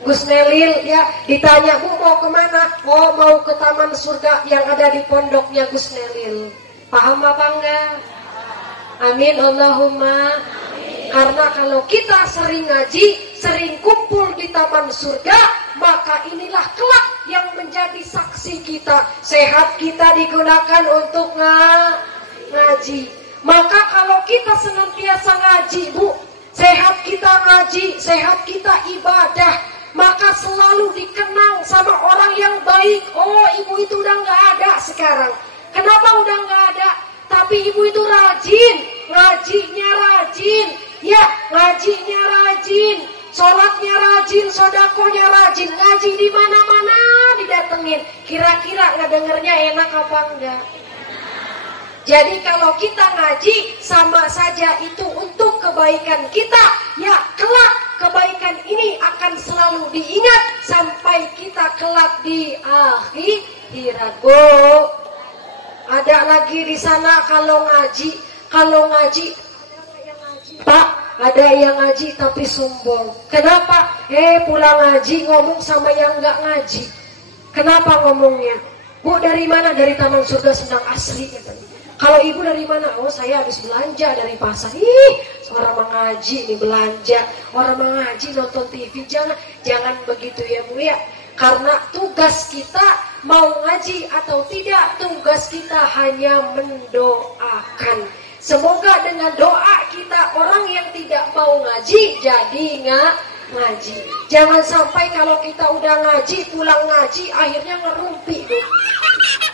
Gus Nelil, ya ditanya bu mau kemana? Oh mau ke taman surga yang ada di pondoknya Gus Nelil. Paham apa enggak? Amin Allahumma. Karena kalau kita sering ngaji, sering kumpul di taman surga, maka inilah kelak yang menjadi saksi kita. Sehat kita digunakan untuk ngaji. Maka kalau kita senantiasa ngaji bu, sehat kita ngaji, sehat kita ibadah, maka selalu dikenang sama orang yang baik. Oh ibu itu udah gak ada sekarang. Kenapa udah gak ada? Tapi ibu itu rajin, ngajinya rajin, ya ngajinya rajin, sholatnya rajin, sodakohnya rajin, ngaji di mana-mana didatengin. Kira-kira ngedengernya enak apa enggak? Jadi kalau kita ngaji sama saja itu untuk kebaikan kita, ya kelak kebaikan ini akan selalu diingat sampai kita kelak di akhirat. Bu, ada lagi di sana kalau ngaji Pak, ada yang ngaji tapi sombong. Kenapa? Pulang ngaji ngomong sama yang nggak ngaji. Kenapa ngomongnya? Bu dari mana? Dari Taman Surga Sendang Asri katanya. Kalau ibu dari mana? Oh saya habis belanja dari pasar. Ih, orang mengaji nih belanja, orang mengaji nonton TV. Jangan begitu ya bu ya. Karena tugas kita mau ngaji atau tidak, tugas kita hanya mendoakan. Semoga dengan doa kita orang yang tidak mau ngaji jadi ngaji. Jangan sampai kalau kita udah ngaji, pulang ngaji akhirnya ngerumpi bu.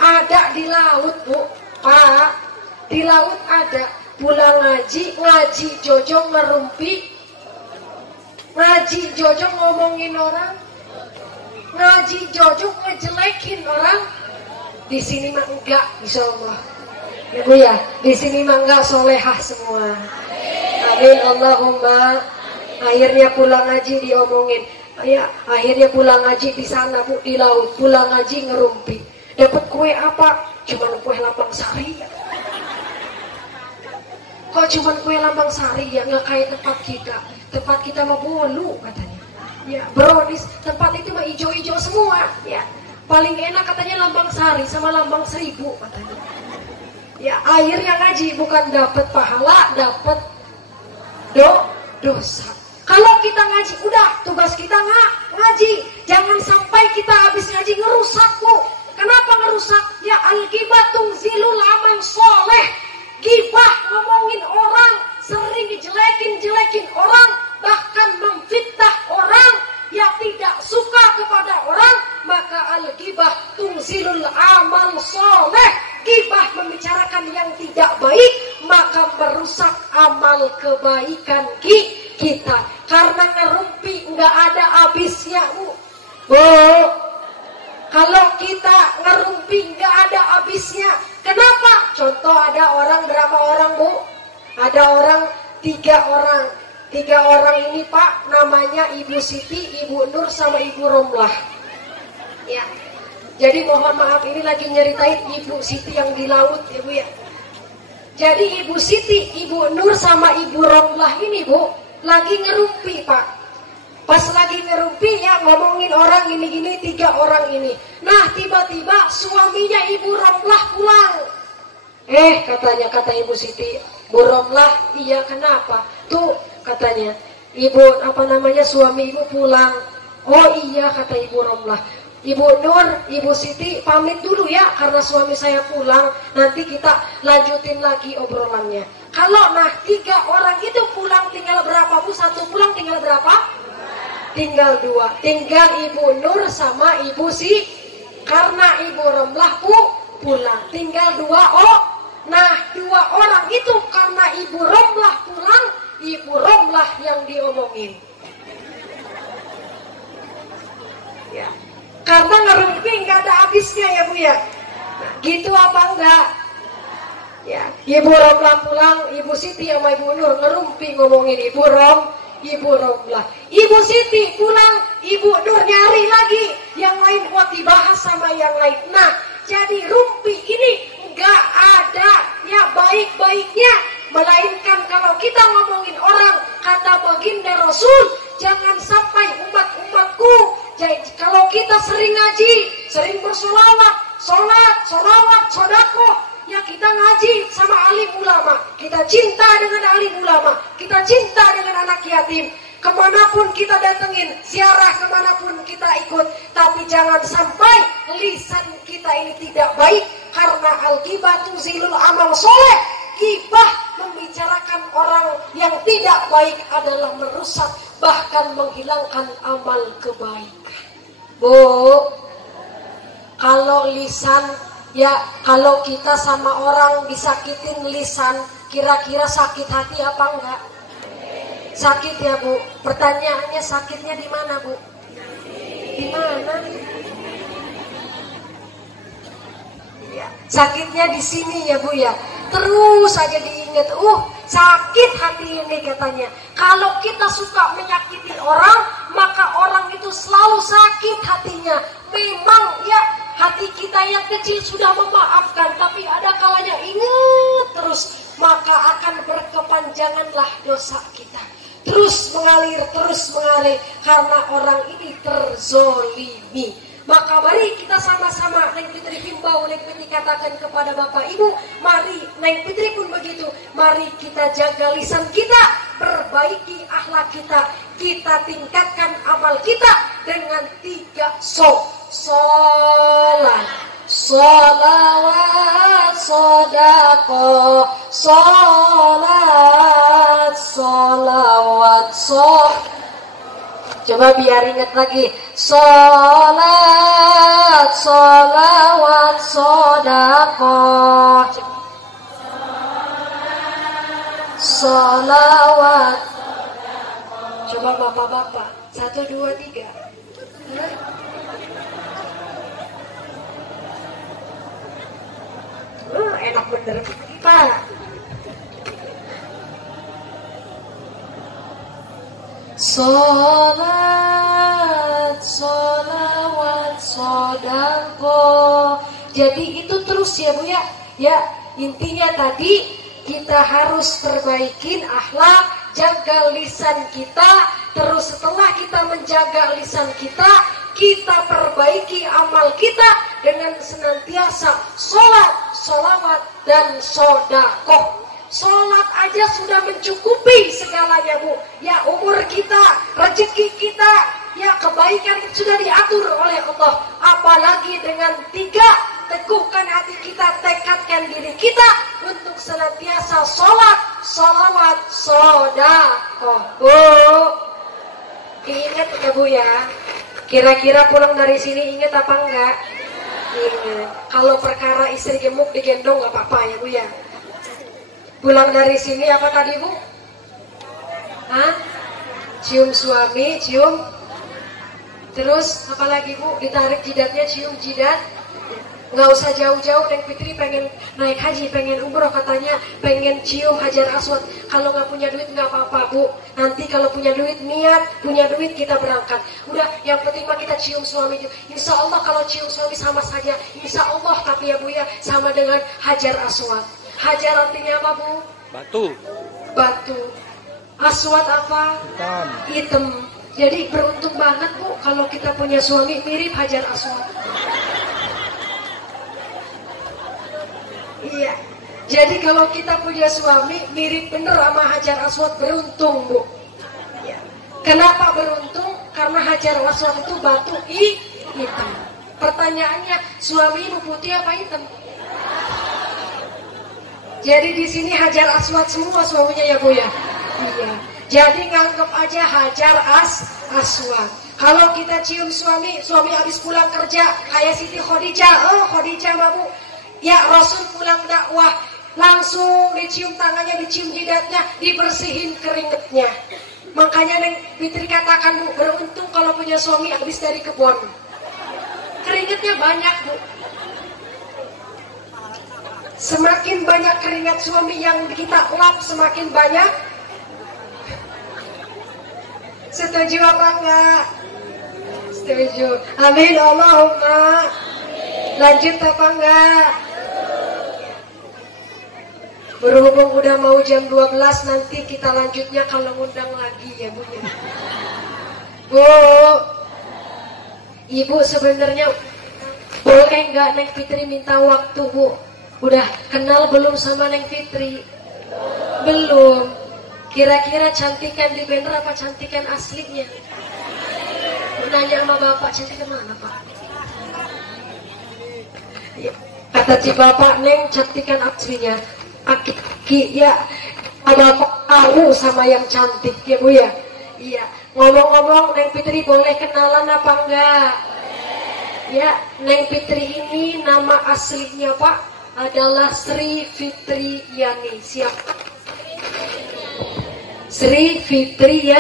Ada di laut bu, Pak, di laut ada. Pulang ngaji Jojo ngerumpi, ngaji Jojo ngomongin orang, ngaji Jojo ngejelekin orang. Di sini mah enggak, insya Allah. Ya bu ya, di sini mah enggak, solehah semua. Amin Allahumma. Akhirnya pulang ngaji diomongin. Ya, akhirnya pulang ngaji di sana bu, di laut. Pulang ngaji ngerumpi. Dapat kue apa? Cuman kue lambang sari. Kok cuman kue lambang sari ya? Nggak kayak tempat kita. Tempat kita mah bolu katanya. Ya, brownies. Tempat itu mah hijau-hijau semua. Ya, paling enak katanya lambang sari sama lambang 1000 katanya. Ya, akhirnya ngaji bukan dapat pahala, dapat dosa. Kalau kita ngaji, udah tugas kita ngaji. Jangan sampai kita habis ngaji ngerusak bu. Kenapa ngerusak? Ya al-ghibah tungzilul amal soleh. Gibah, ngomongin orang, sering dijelekin orang, bahkan memfitnah orang, tuzilul amal soleh. Gibah membicarakan yang tidak baik, maka merusak amal kebaikan kita. Karena ngerumpi nggak ada habisnya, Bu. Kalau kita ngerumpi nggak ada habisnya. Kenapa? Contoh, ada orang, berapa orang, Bu? Ada orang, 3 orang. 3 orang ini, Pak, namanya Ibu Siti, Ibu Nur, sama Ibu Romlah. Ya. Jadi mohon maaf, ini lagi nyeritain Ibu Siti yang di laut, ya Bu ya. Jadi Ibu Siti, Ibu Nur sama Ibu Romlah ini, Bu, lagi ngerumpi, Pak. Pas lagi ngerumpi ya, ngomongin orang gini-gini, 3 orang ini. Nah, tiba-tiba suaminya Ibu Romlah pulang. Katanya, kata Ibu Siti, Bu Romlah, iya kenapa? Tuh, katanya, suami Ibu pulang. Oh iya, kata Ibu Romlah. Ibu Nur, Ibu Siti pamit dulu ya, karena suami saya pulang. Nanti kita lanjutin lagi obrolannya. Kalau 3 orang itu pulang, tinggal berapa, Bu? 1 pulang tinggal berapa? Tinggal 2. Tinggal Ibu Nur sama Ibu Siti. Karena Ibu Romlah pulang, tinggal 2 2 orang itu karena Ibu Romlah pulang, Ibu Romlah yang diomongin. Ya. Karena ngerumpi nggak ada habisnya ya Bu ya. Nah, gitu apa enggak? Ya, Ibu Romlah pulang, Ibu Siti sama Ibu Nur ngerumpi ngomongin Ibu Romlah. Ibu Siti pulang, Ibu Nur nyari lagi yang lain buat dibahas sama yang lain. Nah, jadi rumpi ini nggak ada ya baik-baiknya, melainkan kalau kita ngomongin orang, kata baginda Rasul, jangan sampai umat-umatku. Jadi kalau kita sering ngaji, sering bersolawat, solawat, sodakoh, ya kita ngaji sama alim ulama, kita cinta dengan alim ulama, kita cinta dengan anak yatim. Kemanapun kita datengin, ziarah kemanapun kita ikut, tapi jangan sampai lisan kita ini tidak baik, karena al-ghibatu zilul amal soleh. Gibah membicarakan orang yang tidak baik adalah merusak, bahkan menghilangkan amal kebaikan. Bu, kalau lisan, ya kalau kita sama orang disakitin lisan, kira-kira sakit hati apa enggak? Sakit ya Bu. Pertanyaannya, sakitnya di mana Bu? Di mana? Ya, sakitnya di sini ya Bu ya. Terus aja diingat, sakit hati ini katanya. Kalau kita suka menyakiti orang, maka orang itu selalu sakit hatinya. Memang ya, hati kita yang kecil sudah memaafkan, tapi ada kalanya ingat terus, maka akan berkepanjanganlah dosa kita. Terus mengalir, karena orang ini terzolimi. Maka mari kita sama-sama, Neng Fitri himbau, Neng Fitri katakan kepada Bapak Ibu, mari, Neng Fitri pun begitu, mari kita jaga lisan kita, perbaiki akhlak kita, kita tingkatkan amal kita dengan 3 sholat, sholawat, sodako, sholat, sholawat, Coba biar ingat lagi. Sholat, sholawat, sodakoh. Sholawat. Coba bapak-bapak. 1, 2, 3. Enak bener Pak. Sholat, sholawat, sodako. Jadi itu terus ya Bu ya. Ya, intinya tadi kita harus perbaikin akhlak, jaga lisan kita. Terus setelah kita menjaga lisan kita, kita perbaiki amal kita dengan senantiasa sholat, sholawat, dan sodakoh. Sholat aja sudah mencukupi segalanya Bu. Ya, umur kita, rezeki kita, ya kebaikan sudah diatur oleh Allah. Apalagi dengan 3, teguhkan hati kita, tekadkan diri kita untuk senantiasa sholat, sholawat, sodakoh. Bu, ingat ya Bu ya. Kira-kira pulang dari sini ingat apa enggak? Iya. Kalau perkara istri gemuk digendong nggak apa-apa ya Bu ya. Pulang dari sini apa tadi Bu? Hah? Cium suami, cium. Terus apa lagi Bu? Ditarik jidatnya, cium jidat. Nggak usah jauh-jauh, Neng Fitri pengen naik haji, pengen umroh katanya, pengen cium Hajar Aswad. Kalau nggak punya duit nggak apa-apa Bu. Nanti kalau punya duit, niat punya duit kita berangkat. Udah, yang penting mah kita cium suami. Insya Allah kalau cium suami sama saja. Insya Allah, tapi ya Bu ya, sama dengan Hajar Aswad. Hajar artinya apa Bu? Batu. Batu. Aswad apa? Hitam. Jadi beruntung banget Bu kalau kita punya suami mirip Hajar Aswad. Iya. Jadi kalau kita punya suami mirip bener sama Hajar Aswad, beruntung Bu. Iya. Kenapa beruntung? Karena Hajar Aswad itu batu hitam. Pertanyaannya, suami ibu putih apa hitam? Jadi di sini Hajar Aswad semua suaminya ya Bu ya. Iya. Jadi nganggep aja Hajar Aswad. Kalau kita cium suami habis pulang kerja kayak Siti Khadijah, Khadijah mah Bu. Ya Rasul pulang dakwah langsung dicium tangannya, dicium jidatnya, dibersihin keringetnya. Makanya Neng Fitri katakan Bu, beruntung kalau punya suami habis dari kebun. Keringetnya banyak Bu. Semakin banyak keringat suami yang kita lap, semakin banyak. Setuju apa enggak? Setuju. Amin Allahumma. Lanjut apa enggak? Berhubung udah mau jam 12, nanti kita lanjutnya kalau ngundang lagi ya Bu ya. Bu, Ibu sebenarnya boleh nggak Neng Fitri minta waktu Bu? Udah kenal belum sama Neng Fitri? Belum. Kira-kira cantikan di banner apa cantikan aslinya? Nanya sama Bapak, cantikan mana Pak? Ya, kata si Bapak, Neng cantikan aslinya. Aki ya, Bapak tahu sama yang cantik ya Bu ya. Iya. Ngomong-ngomong, Neng Fitri boleh kenalan apa enggak? Ya, Neng Fitri ini nama aslinya Pak adalah Sri Fitri Yani. Siapa? Sri Fitri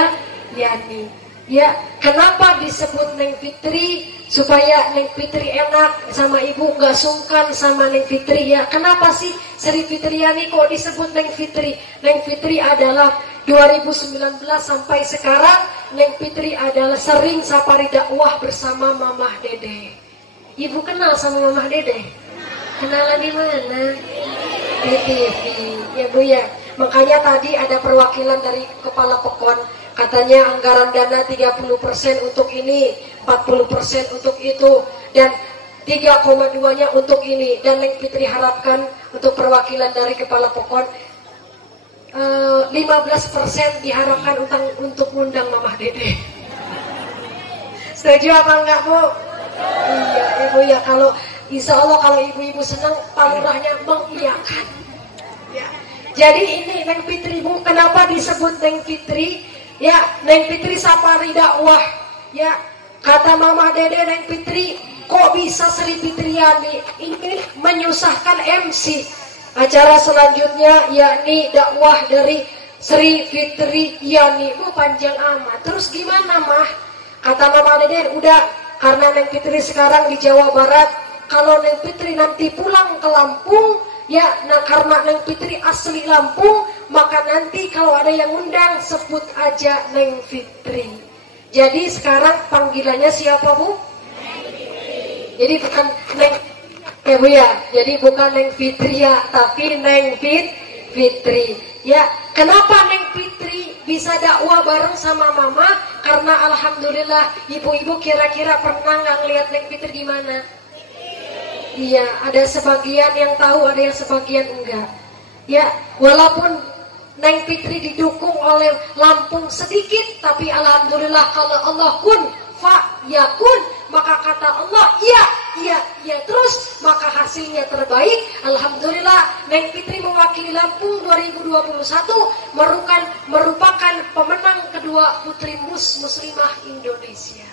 Yani. Ya, kenapa disebut Neng Fitri? Supaya Neng Fitri enak sama ibu, nggak sungkan sama Neng Fitri ya. Kenapa sih Sri Fitriani kok disebut Neng Fitri? Neng Fitri adalah 2019 sampai sekarang Neng Fitri adalah sering safari dakwah bersama Mamah Dede. Ibu kenal sama Mamah Dede? Kenalan di mana? Di TV ya Bu ya. Makanya tadi ada perwakilan dari Kepala Pekon. Katanya anggaran dana 30% untuk ini, 40% untuk itu, dan 3,2-nya untuk ini. Dan Neng Fitri harapkan untuk perwakilan dari Kepala Pokon 15% diharapkan untuk undang Mamah Dede. Setuju apa enggak Bu? Iya Ibu ya, kalau insya Allah kalau ibu-ibu senang, Pak Lurahnya mengiyakan ya. Jadi ini Neng Fitri Bu, kenapa disebut Neng Fitri? Ya, Neng Fitri safari dakwah. Ya, kata Mamah Dede Neng Fitri, kok bisa Sri Fitriani ini menyusahkan MC. Acara selanjutnya yakni dakwah dari Sri Fitriani. Panjang amat. Terus gimana Mah? Kata Mamah Dede, udah karena Neng Fitri sekarang di Jawa Barat, kalau Neng Fitri nanti pulang ke Lampung, ya, nah karena Neng Fitri asli Lampung, maka nanti kalau ada yang undang sebut aja Neng Fitri. Jadi sekarang panggilannya siapa Bu? Neng Fitri. Jadi bukan Neng ya Bu ya. Jadi bukan Neng Fitri ya, tapi Neng Fitri. Ya, kenapa Neng Fitri bisa dakwah bareng sama Mama? Karena alhamdulillah ibu-ibu kira-kira pernah nggak ngeliat Neng Fitri di mana? Iya, ada sebagian yang tahu, ada yang sebagian enggak. Ya, walaupun Neng Fitri didukung oleh Lampung sedikit, tapi alhamdulillah kalau Allah kun fa yakun, maka kata Allah iya terus, maka hasilnya terbaik. Alhamdulillah Neng Fitri mewakili Lampung 2021 merupakan pemenang kedua Putri Muslimah Indonesia.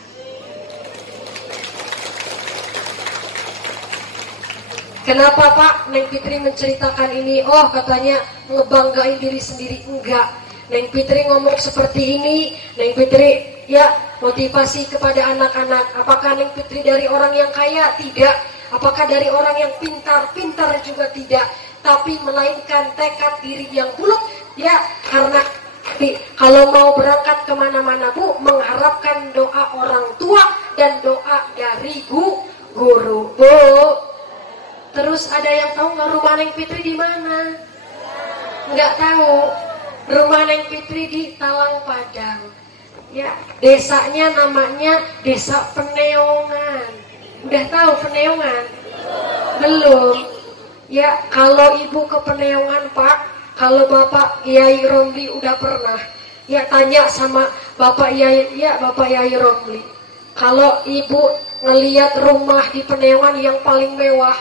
Kenapa Pak Neng Fitri menceritakan ini? Oh katanya ngebanggain diri sendiri. Enggak, Neng Fitri ngomong seperti ini, Neng Fitri ya motivasi kepada anak-anak. Apakah Neng Fitri dari orang yang kaya? Tidak. Apakah dari orang yang pintar? Pintar juga tidak. Tapi melainkan tekad diri yang bulat. Ya karena kalau mau berangkat kemana-mana Bu, mengharapkan doa orang tua dan doa dari guru Bu. Terus ada yang tahu nggak rumah Neng Fitri di mana? Nggak tahu. Rumah Neng Fitri di Talang Padang. Ya, desanya namanya Desa Peneongan. Udah tahu Peneongan? Belum. Ya, kalau ibu ke Peneongan Pak, kalau Bapak Yai Romli udah pernah. Ya tanya sama Bapak Yai Romli. Kalau ibu ngelihat rumah di Peneongan yang paling mewah,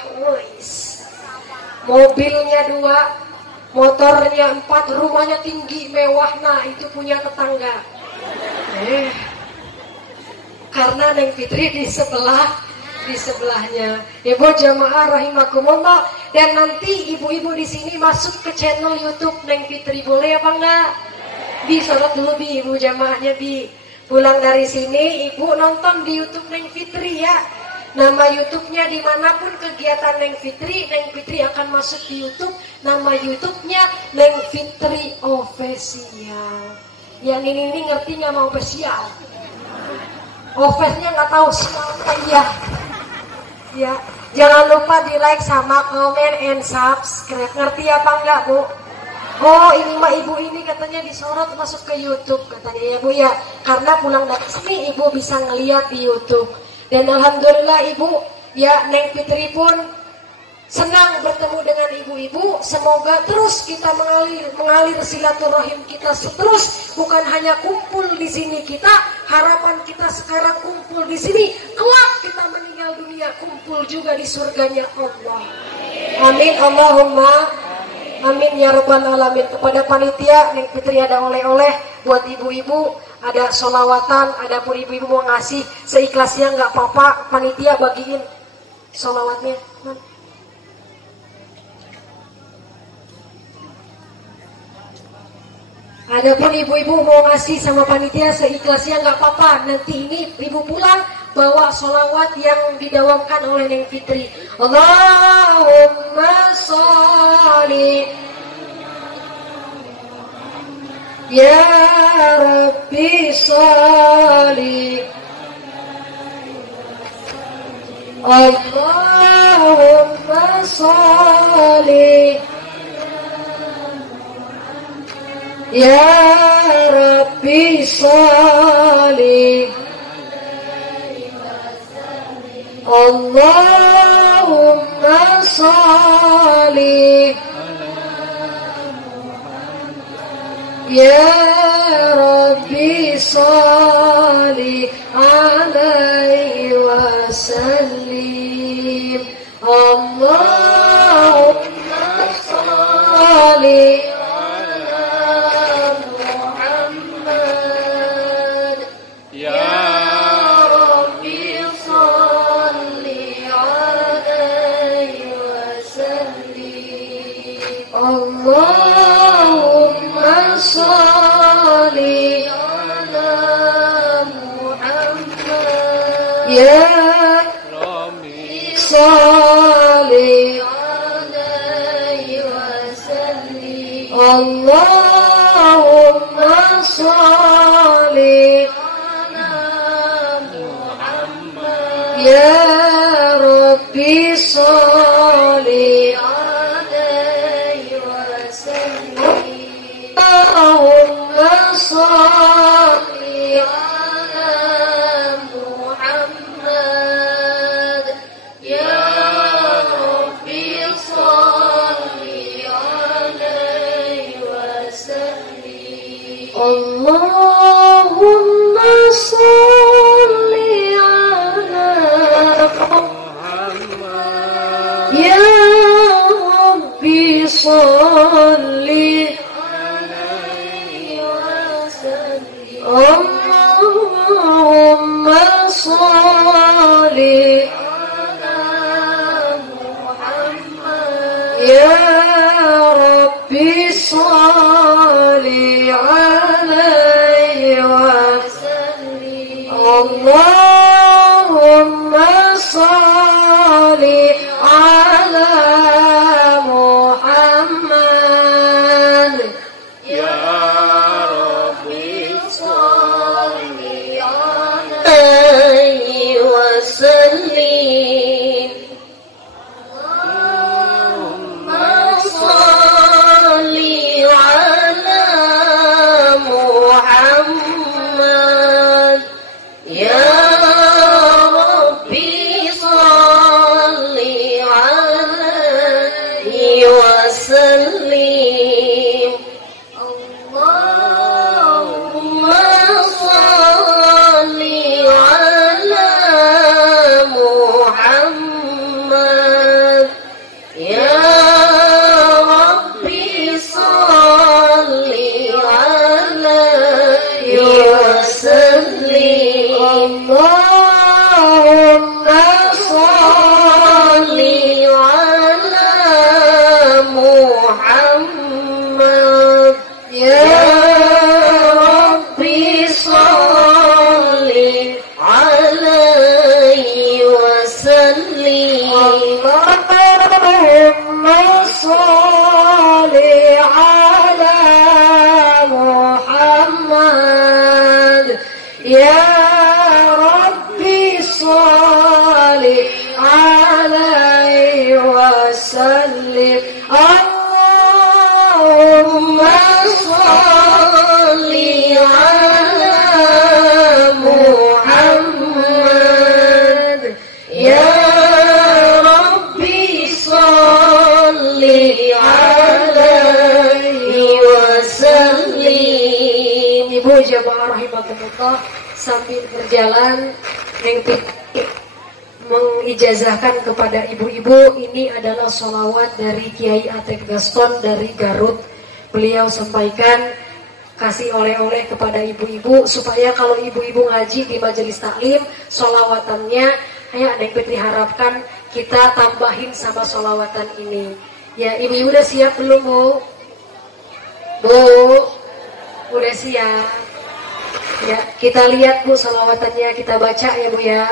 mobilnya 2, motornya 4, rumahnya tinggi mewah, nah itu punya tetangga. Karena Neng Fitri di sebelahnya. Ibu jamaah rahimakumullah, dan nanti ibu-ibu di sini masuk ke channel YouTube Neng Fitri, boleh apa enggak? Disorot dulu ibu jamaahnya Pulang dari sini, ibu nonton di YouTube Neng Fitri ya. Nama YouTube-nya dimanapun kegiatan Neng Fitri akan masuk di YouTube. Nama YouTube-nya Neng Fitri Official. Yang ini ngerti nggak mau official? Officialnya nggak tahu siapa ya. Ya, jangan lupa di like sama komen and subscribe. Ngerti apa enggak Bu? Oh ini mah ibu ini katanya disorot masuk ke YouTube katanya ya Bu ya. Karena pulang dari sini ibu bisa ngeliat di YouTube. Dan alhamdulillah ibu ya, Neng Fitri pun senang bertemu dengan ibu-ibu. Semoga terus kita mengalir silaturahim kita terus, bukan hanya kumpul di sini kita. Harapan kita sekarang kumpul di sini, kelak kita meninggal dunia kumpul juga di surganya Allah. Amin Allahumma amin ya rabbal alamin. Kepada panitia Neng Fitri ada oleh-oleh buat ibu-ibu, ada solawatan. Ada pun ibu-ibu mau ngasih seikhlasnya nggak apa-apa, panitia bagiin solawatnya. Ada pun ibu-ibu mau ngasih sama panitia seikhlasnya nggak apa-apa. Nanti ini ibu pulang bawa solawat yang didawamkan oleh Neng Fitri. Allahumma sholli ya Rabbi sholli. Allahumma sholli ya Rabbi sholli. Allahumma sholli ya Rabbi sholli alaihi wa sallim. Allahumma sholli Allahumma sholli ala Muhammad ya Rabbi sholli alaihi wasallim. Allahumma sholli ala Muhammad ya Rabbi sholli Allahumma sholli ala Muhammad ya Rabbi sholli alaihi wasallim. Allahumma sholli ala Muhammad ya Rabbi sholli. Allahumma sholli ala Muhammad Allahumma sholli ala Muhammad. Ya Rabbi sholli alaihi wasallim. Allahumma sholli ala Muhammad. Ya Rabbi sholli alaihi wasallim. Allahumma sholli ala Muhammad. Ya Rabbi sholli alaihi wasallim. Allahumma sholli ala Muhammad. Ya Rabbi sholli alaihi wasallim. Ibu jamaah rahimakumullah, sambil berjalan Neng Piti mengijazahkan kepada ibu-ibu, ini adalah sholawat dari Kiai Atep Gaston dari Garut. Beliau sampaikan kasih oleh-oleh kepada ibu-ibu supaya kalau ibu-ibu ngaji di majelis taklim sholawatannya, ya Neng Piti harapkan kita tambahin sama sholawatan ini. Ya, ibu-ibu udah siap belum, Bu? Bu, udah siap? Ya, kita lihat Bu sholawatannya, kita baca ya Bu ya.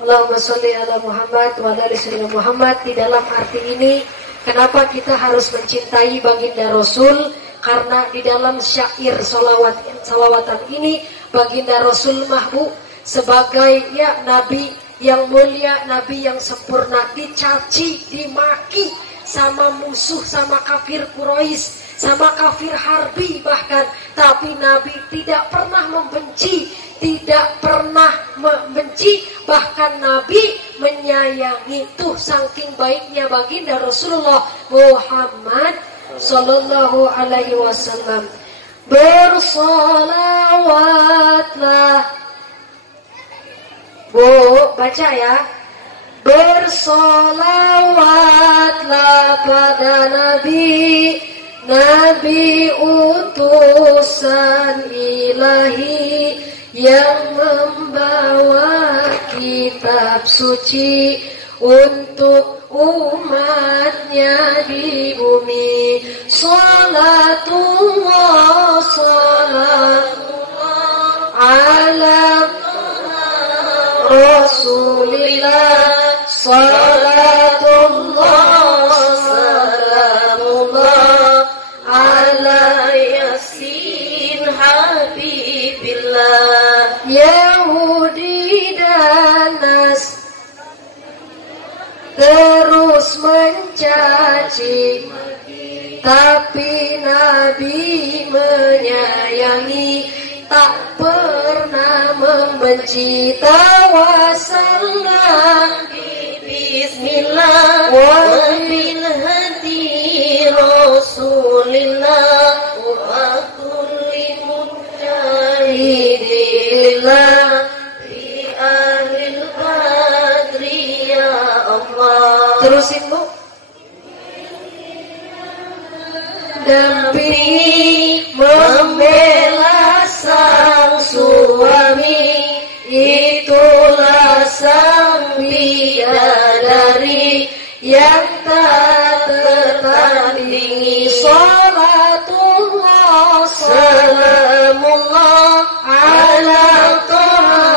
Allahumma sholli ala Muhammad wa ala ali Muhammad. Di dalam arti ini, kenapa kita harus mencintai baginda Rasul? Karena di dalam syair salawatan ini, baginda Rasul mahbu sebagai ya Nabi yang mulia, Nabi yang sempurna, dicaci, dimaki sama musuh, sama kafir Quraisy, sama kafir Harbi bahkan, tapi Nabi tidak pernah membenci, tidak pernah membenci, bahkan Nabi menyayangi. Tuh saking baiknya baginda Rasulullah Muhammad sallallahu alaihi wasallam. Bersolawatlah, Bu, baca ya. Bersolawatlah pada Nabi, Nabi utusan ilahi yang membawa kitab suci untuk umatnya di bumi. Salatullah, salatullah ala Rasulillah. Salatullah, salamullah ala Yasin Habibillah. Yahudi dan Nas terus mencaci, tapi Nabi menyayangi, tak pernah membenci. Tawassalna bismillah wa bil hadi Rasulillah wa kulli mujahidillah fi ahlil badri ya Allah. Terusin Bu. Dampingi membela sang suami, itulah sang bidadari yang tak tertandingi. Salatullah, salamullah ala Taha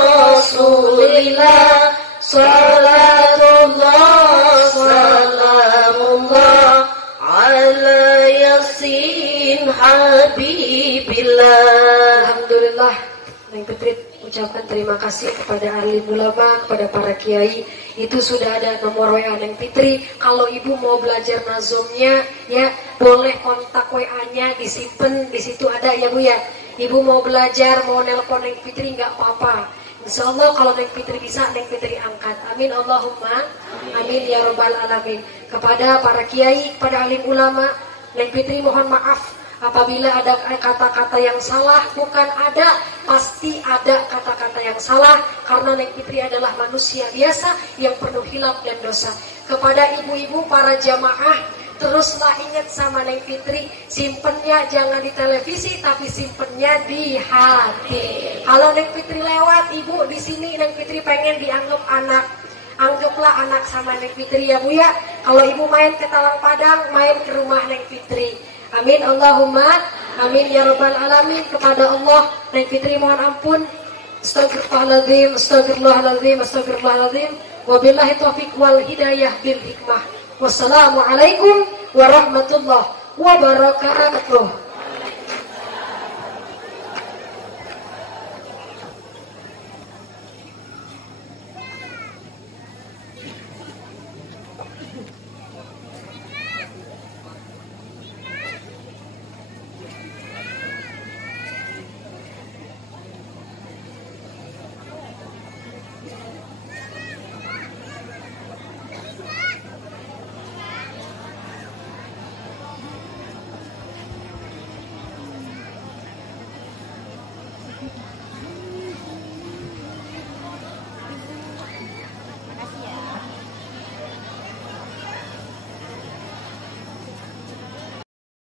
Rasulillah. Salatullah, salamullah ala Yasin Habibillah. Alhamdulillah, Neng Putri ucapkan terima kasih kepada alim ulama, kepada para kiai. Itu sudah ada nomor WA Neng Fitri. Kalau ibu mau belajar nazomnya, ya boleh kontak WA-nya, disimpan di situ ada ya Bu ya. Ibu mau belajar, mau nelpon Neng Fitri nggak apa-apa. Insya Allah kalau Neng Fitri bisa, Neng Fitri angkat. Amin Allahumma amin ya rabbal alamin. Kepada para kiai, kepada alim ulama, Neng Fitri mohon maaf apabila ada kata-kata yang salah. Bukan ada, pasti ada kata-kata yang salah, karena Neng Fitri adalah manusia biasa yang penuh hilaf dan dosa. Kepada ibu-ibu para jamaah, teruslah ingat sama Neng Fitri, simpennya jangan di televisi tapi simpennya di hati. Kalau Neng Fitri lewat, ibu di sini Neng Fitri pengen dianggap anak. Anggaplah anak sama Neng Fitri ya Bu ya. Kalau ibu main ke Talang Padang, main ke rumah Neng Fitri. Amin Allahumma amin ya rabbal alamin. Kepada Allah Neng Fitri mohon ampun. Astagfirullahaladzim, astagfirullahaladzim, astagfirullahaladzim. Wabillahi taufiq wal hidayah bil hikmah. Wassalamualaikum warahmatullahi wabarakatuh.